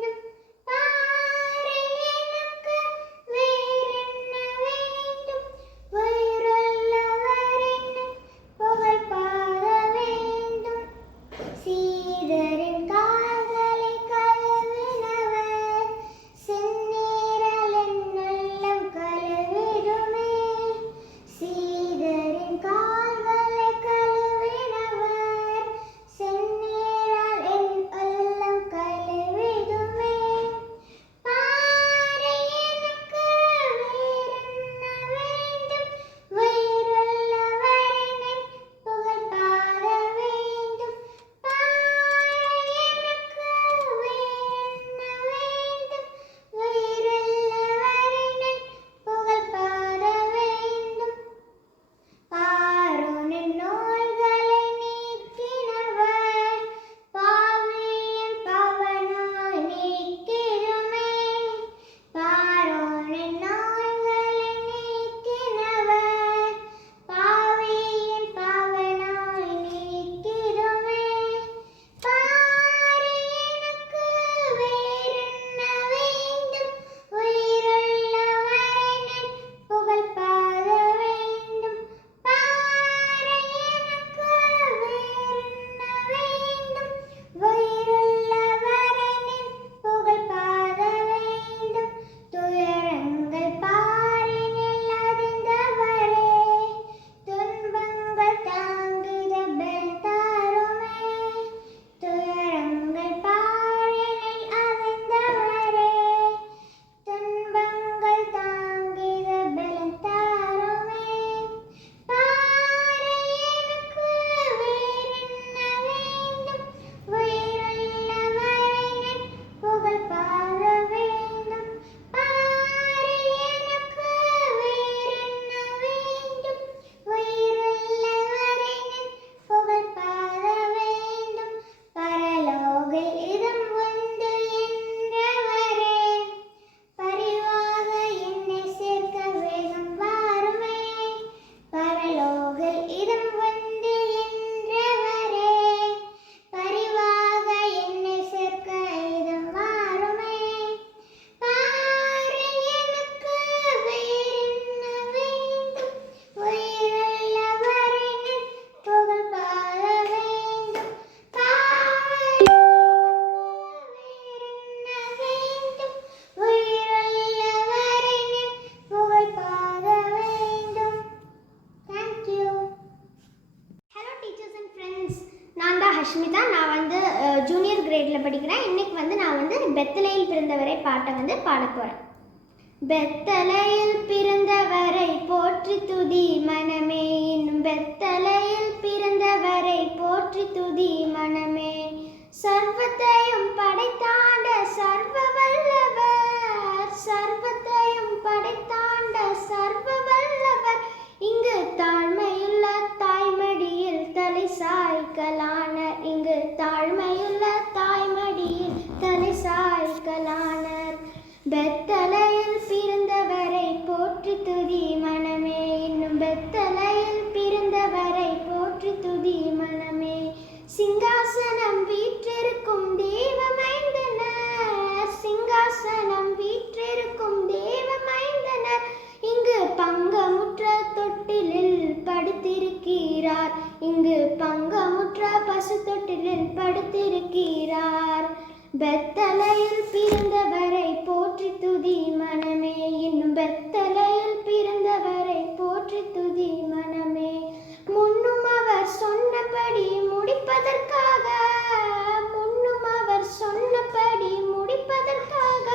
நான் வந்து பெத்தலையில் பிறந்தவரை பாட்டை வந்து பாட போகிறேன். பெத்தலையில் பிறந்தவரை போற்றி துதி மனமே, இன்னும் பெத்தலையில் பிறந்தவரை போற்றி துதி மனமே. சர்வத்தையும் படைத்தாண்ட சர்வ வல்லவர், சர்வத்தையும் படைத்தாண்ட சர்வ வல்லவர், இங்கு தாழ்மையுள்ள தாய்மடியில் தலை சாய்க்கலானர், இங்கு தாழ்மையுள்ள தாய்மடியில் தலை சாய்க்கலானர். பெத்தலையில் பிறந்தவரை போற்றி துதி மனமே, இன்னும் பெத்தலையில் பிறந்தவரை போற்றி துதி மனமே. சிங்காசனம் வீற்றிருக்கும் தேவமைந்தனர், சிங்காசனம் வீற்றிருக்கும் தேவமைந்தனர், இங்கு பங்கமுற்ற தொட்டிலில் படுத்திருக்கிறார், இங்கு பங்கமுற்ற பசு தொட்டிலில் படுத்திருக்கிறார். பெத்தலையில் பிறந்தவரை போற்றி துதி மனமே, இன்னும் பெத்தலையில் பிறந்தவரை போற்றி துதி மனமே. முன்னும் அவர் சொன்னபடி முடிப்பதற்காக, முன்னும் அவர் சொன்னபடி முடிப்பதற்காக,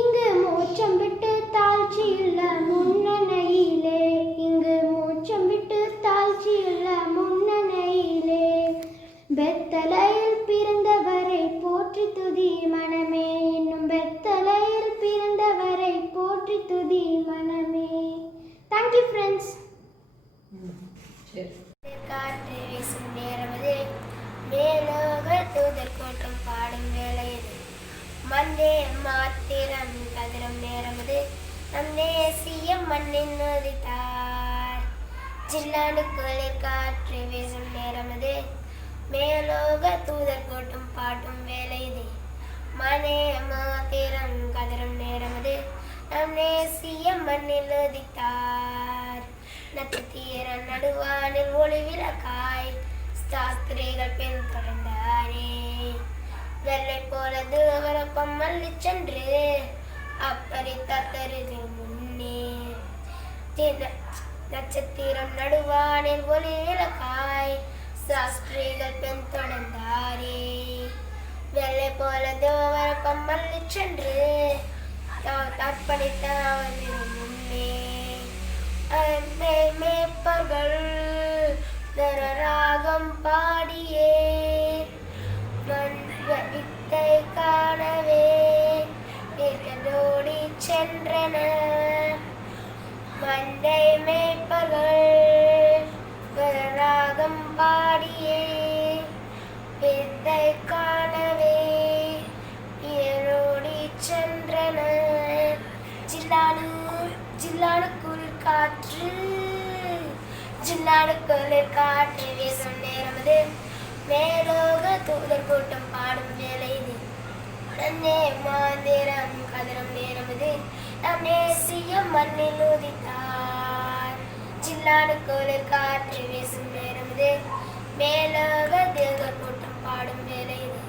இங்கு மோட்சம் விட்டு தாழ்ச்சியுள்ள முன்னணையிலே, இங்கு மோட்சம் விட்டு தாழ்ச்சியுள்ள முன்னணையிலே. பெத்தலையில் பிறந்தவரை போற்றி துதி மனமே, இன்னும் பெத்தலையில் பிறந்தவரை போற்றி துதி மனமே. Thank you friends. காற்று வீசும் நேரமது, மேலோக தூதர் கூட்டம் பாடும் வேளையது, மண்ணே மாத்திரம் கதிரும் நேரமது, நம் தேசிய மண்ணின் நொதித்தார். ஜில்லாண்டு குளிர் காற்று வீசும் நேரமது, மேலோக தூதர் கூட்டம் பாடும் வேளையது, மனே மாத்திரம் கதிரும் நேரமது, நம் தேசிய மண்ணில் நொதித்தார். நட்சத்திர நடுவானில் ஒளி விளக்காய் சாஸ்திரிகள் பின் தொடர்ந்தாரே, வெள்ளை போல தேவரப்பம் மல்லி சென்று அப்படி தத்தருது முன்னே. நட்சத்திரம் நடுவானில் ஒளி விளக்காய் சாஸ்திரிகள் பின் தொடர்ந்தாரே, வெள்ளை போல தேவரப்பம் மல்லி சென்று அர்ப்பணித்த முன்னே. மேய்ப்பர்கள் ராகம் பாடியே வித்தை காணவே ஓடி சென்றனர். மண்டை மேய்ப்பர்கள் ராகம் பாடியே வித்தை காணவே ஓடி சென்றனர். ஜில்லாடு குளிர் காற்று, ஜில்லாடு குளிர் காற்று வீசும் நேரமது, மேலோக தூதர் கூட்டம் பாடும் வேலை இது, நன்னே மாந்திரம் கதிரும் நேரமது, நம் தேசிய மண்ணில் உதித்தார். ஜில்லாடு குளிர் காற்று வீசும் நேரமது, மேலோக தூதர் கூட்டம் பாடும் வேலை இது,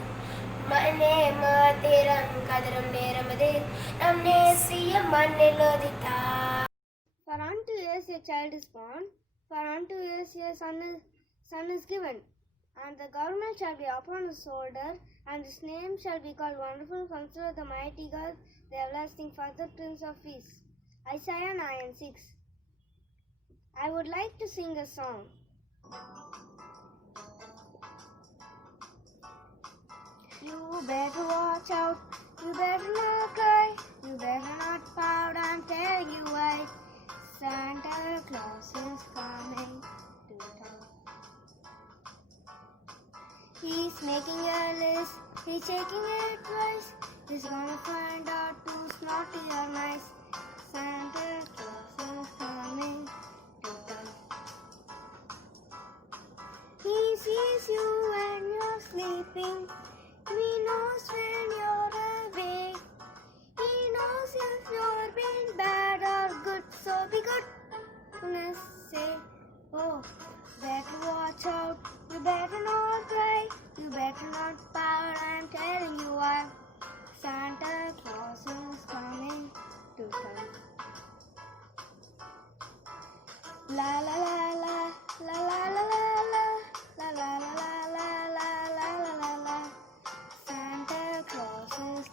மண்ணே மாத்திரம் கதிரும் நேரமது, நம் தேசிய மண்ணில் உதித்தார். For unto us a child is born, for unto us a son is given, and the government shall be upon his shoulder, and his name shall be called Wonderful Counselor, the Mighty God, the Everlasting Father, Prince of Peace. Isaiah 9:6. I would like to sing a song. You better watch out, you better not cry, you better not pout, I'm telling you why. Santa Claus is coming to town. He's making a list, he's checking it twice, he's gonna find out who's naughty or nice. Santa Claus is coming to town. He sees you when you're sleeping, he knows when you're awake, he knows if you're being bad or good, so be good. Say, oh, better watch out, you better not cry, you better not pout, I'm telling you why. Santa Claus is coming to town. La la la la, la la la la la, la la la la la la la la la. Santa Claus is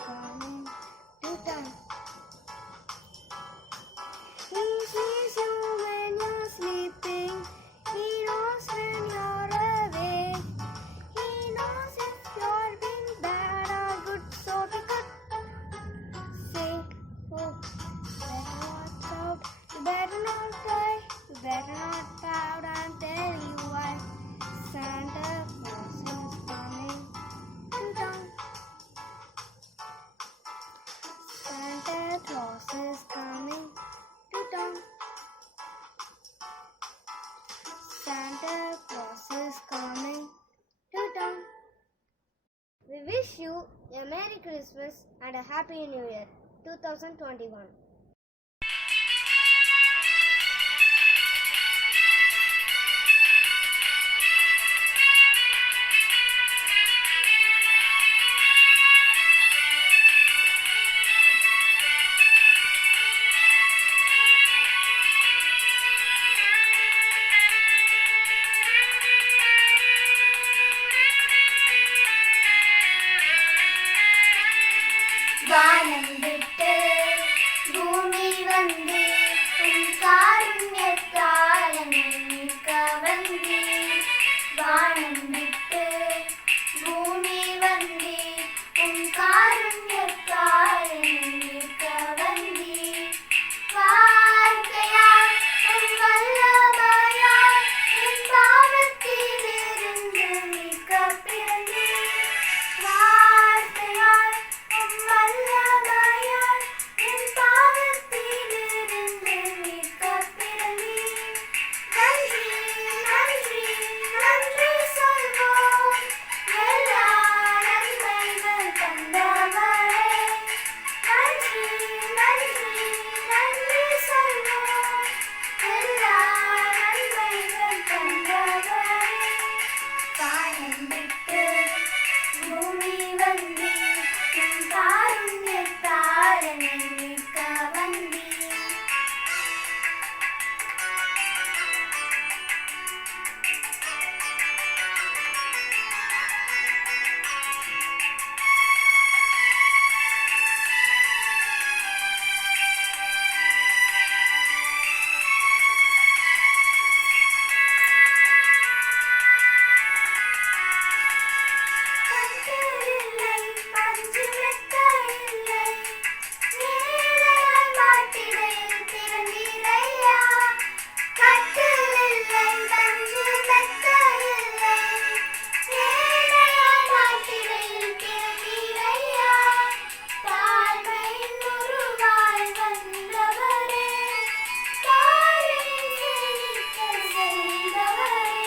you a Merry Christmas and a Happy New Year 2021. வானம் விட்டு பூமி வந்து உன் காருண்யத்தால் என்னை மீட்க வந்தீர். வானம் விட்டு பூமி வந்து உன் காருண்யத்தால் என்னை மீட்க வந்தீர். வார்த்தையால் உன் வல்லமையால் என் பாவத்திலிருந்து மீட்க பிறந்தீர். வார்த்தையால் வல்லமையால் என் பாவத்திலிருந்து மீட்க பிறந்தீர். நன்றி நன்றி நன்றி சொல்வோம் எல்லா நன்மைகள் தந்தவரே. நன்றி நன்றி நன்றி சொல்வோம் எல்லா நன்மைகள் தந்தவரே. வானம் விட்டு பூமி வந்து உன் காருண்யத்தால் என்னை மீட்க வந்தீர். கட்டிலில்லை, பஞ்சு மெத்தை இல்லை, ஏழையாய் மாட்டிடையில் பிறந்தீரையா. கட்டிலில்லை, பஞ்சு மெத்தை இல்லை, ஏழையாய் மாட்டிடையில் பிறந்தீரையா. தாழ்மையின் உருவாய் வந்தவரே, தாயின் செழிக்க செய்தவரே.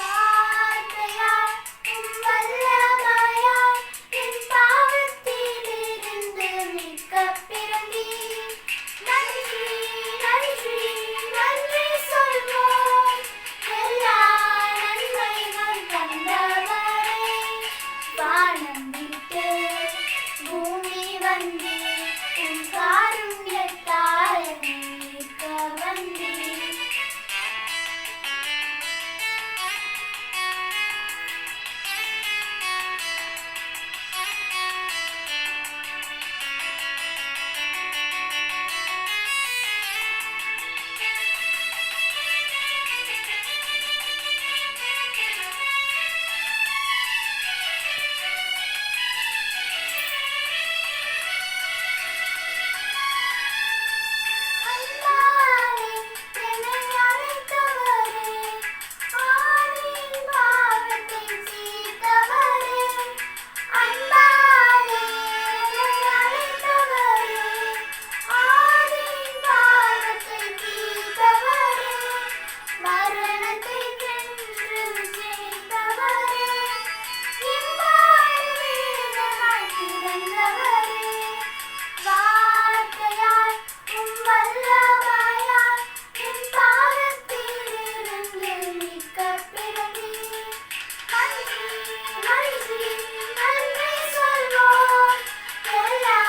வார்த்தையால் உம் வல்லமையால் என் பாவத்திலிருந்து மீட்க பிறந்தீர். நன்றி நன்றி நன்றி சொல்வோம் எல்லா நன்மைகள் தந்தவரே. வானம் விட்டு பூமி வந்து உன் காருண்யத்தால் என்னை மீட்க வந்தீர். அன்பாலே என்னை அழைத்தவரே, ஆவின் பாவத்தை தீர்த்தவரே. அன்பாலே என்னை அழைத்தவரே, ஆவின் பாவத்தை தீர்த்தவரே. மரணத்தை வென்று ஜெயித்தவரே, இவ்வாறு வீரனாய் பிறந்தவரே. வார்த்தையால் உம் வல்லமையால் என் பாவத்திலிருந்து மீட்க பிறந்தீர். நன்றி நன்றி நன்றி சொல்வோம் எல்லா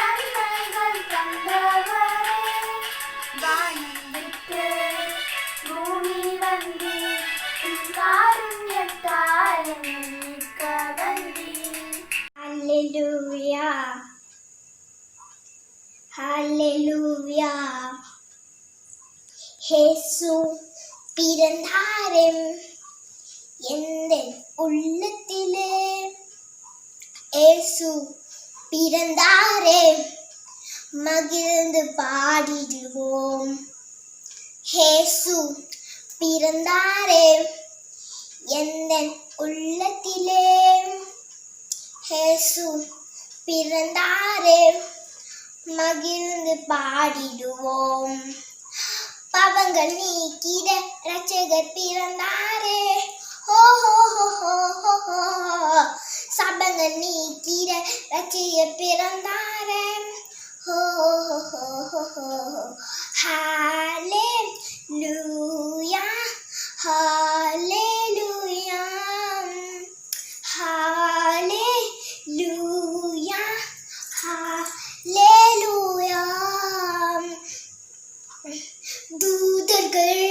நன்மைகள் தந்தவரே. வானம் விட்டு பூமி வந்து உன் காருண்யத்தால் என்னை மீட்க வந்தீர். Hallelujah. Hallelujah. இயேசு பிறந்தாரே எந்த உள்ளத்திலே. இயேசு பிறந்தாரே மகிழ்ந்து பாடிடுவோம். இயேசு பிறந்தாரே எந்த உள்ளத்திலே. இயேசு பிறந்தாரே மகிழ்ந்து பாடிடுவோம். பாவங்கள் நீக்கிட இரட்சகர் பிறந்தாரே. ஹோ ஹோ ஹோ ஹோ ஹோ. சபங்கள் நீக்கிற ரட்சிய பிறந்தாரே. ஹோ ஹோ ஹோ ஹோ ஹalleluya hallelujah hallelujah hallelujah. தூதர்கள்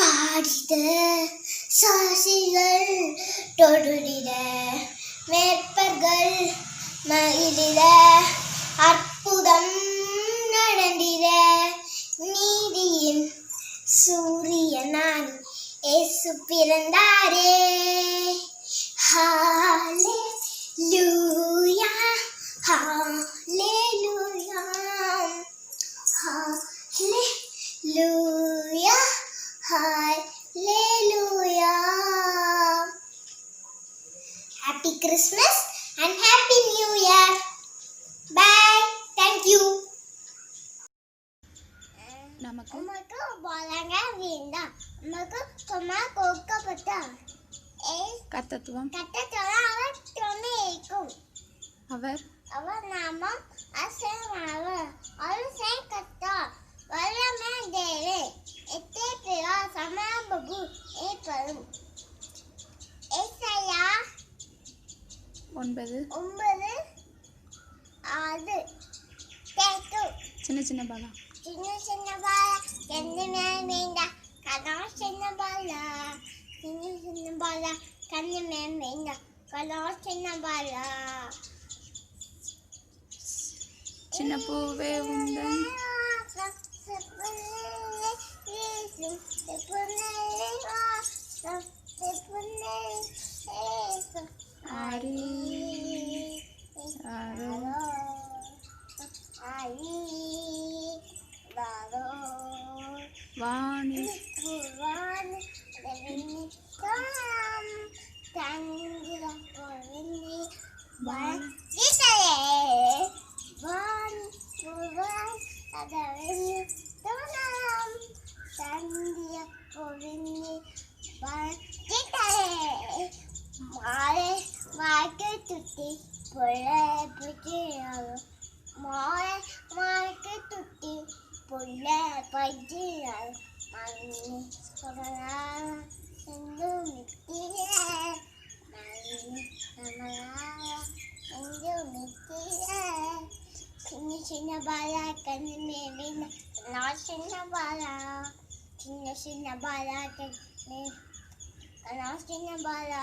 பாடிட சாசிகள் தொடுடிட மேற்பர்கள் மகிழிட அற்புதம் நடந்திட நீதியின் சூரியனான் இயேசு பிறந்தாரே. ஹalleluya hallelujah hallelujah hallelujah. Happy Christmas and Happy New Year. Bye. Thank you. நமக்கு போலாங்க வீண்டா நமக்கு சும்மா கொடுக்கப்பட்ட கர்த்தத்துவம் அவர் துணைக்கும் அவர் அவர் நாமம் அசைமாவர் அருசை கத்தா வல்லமே தேவே எத்தே பிறா சமபபு ஏற்படும். ஏசாயா 9 அது கேட்டு சின்ன சின்ன பாலா சின்ன சின்ன பாலா என்ன வேண்டா கதா சின்ன பாலா சின்ன சின்ன பாலா கண்ணு வேண்டா கதா சின்ன பாலா. சின்ன பூவே உந்தன் ஆரி வாணி துட்டி மாலைக்கு துட்டி புள்ள பஜ்ஜியால் மண்ணி கமலால் செந்து மித்திர மண்ணி கமலால் செந்து மித்திர. சின்ன சின்ன பாலா கண்ணு மேவின சின்ன பாலா சின்ன சின்ன பாலா கண்ணு சின்ன பாலா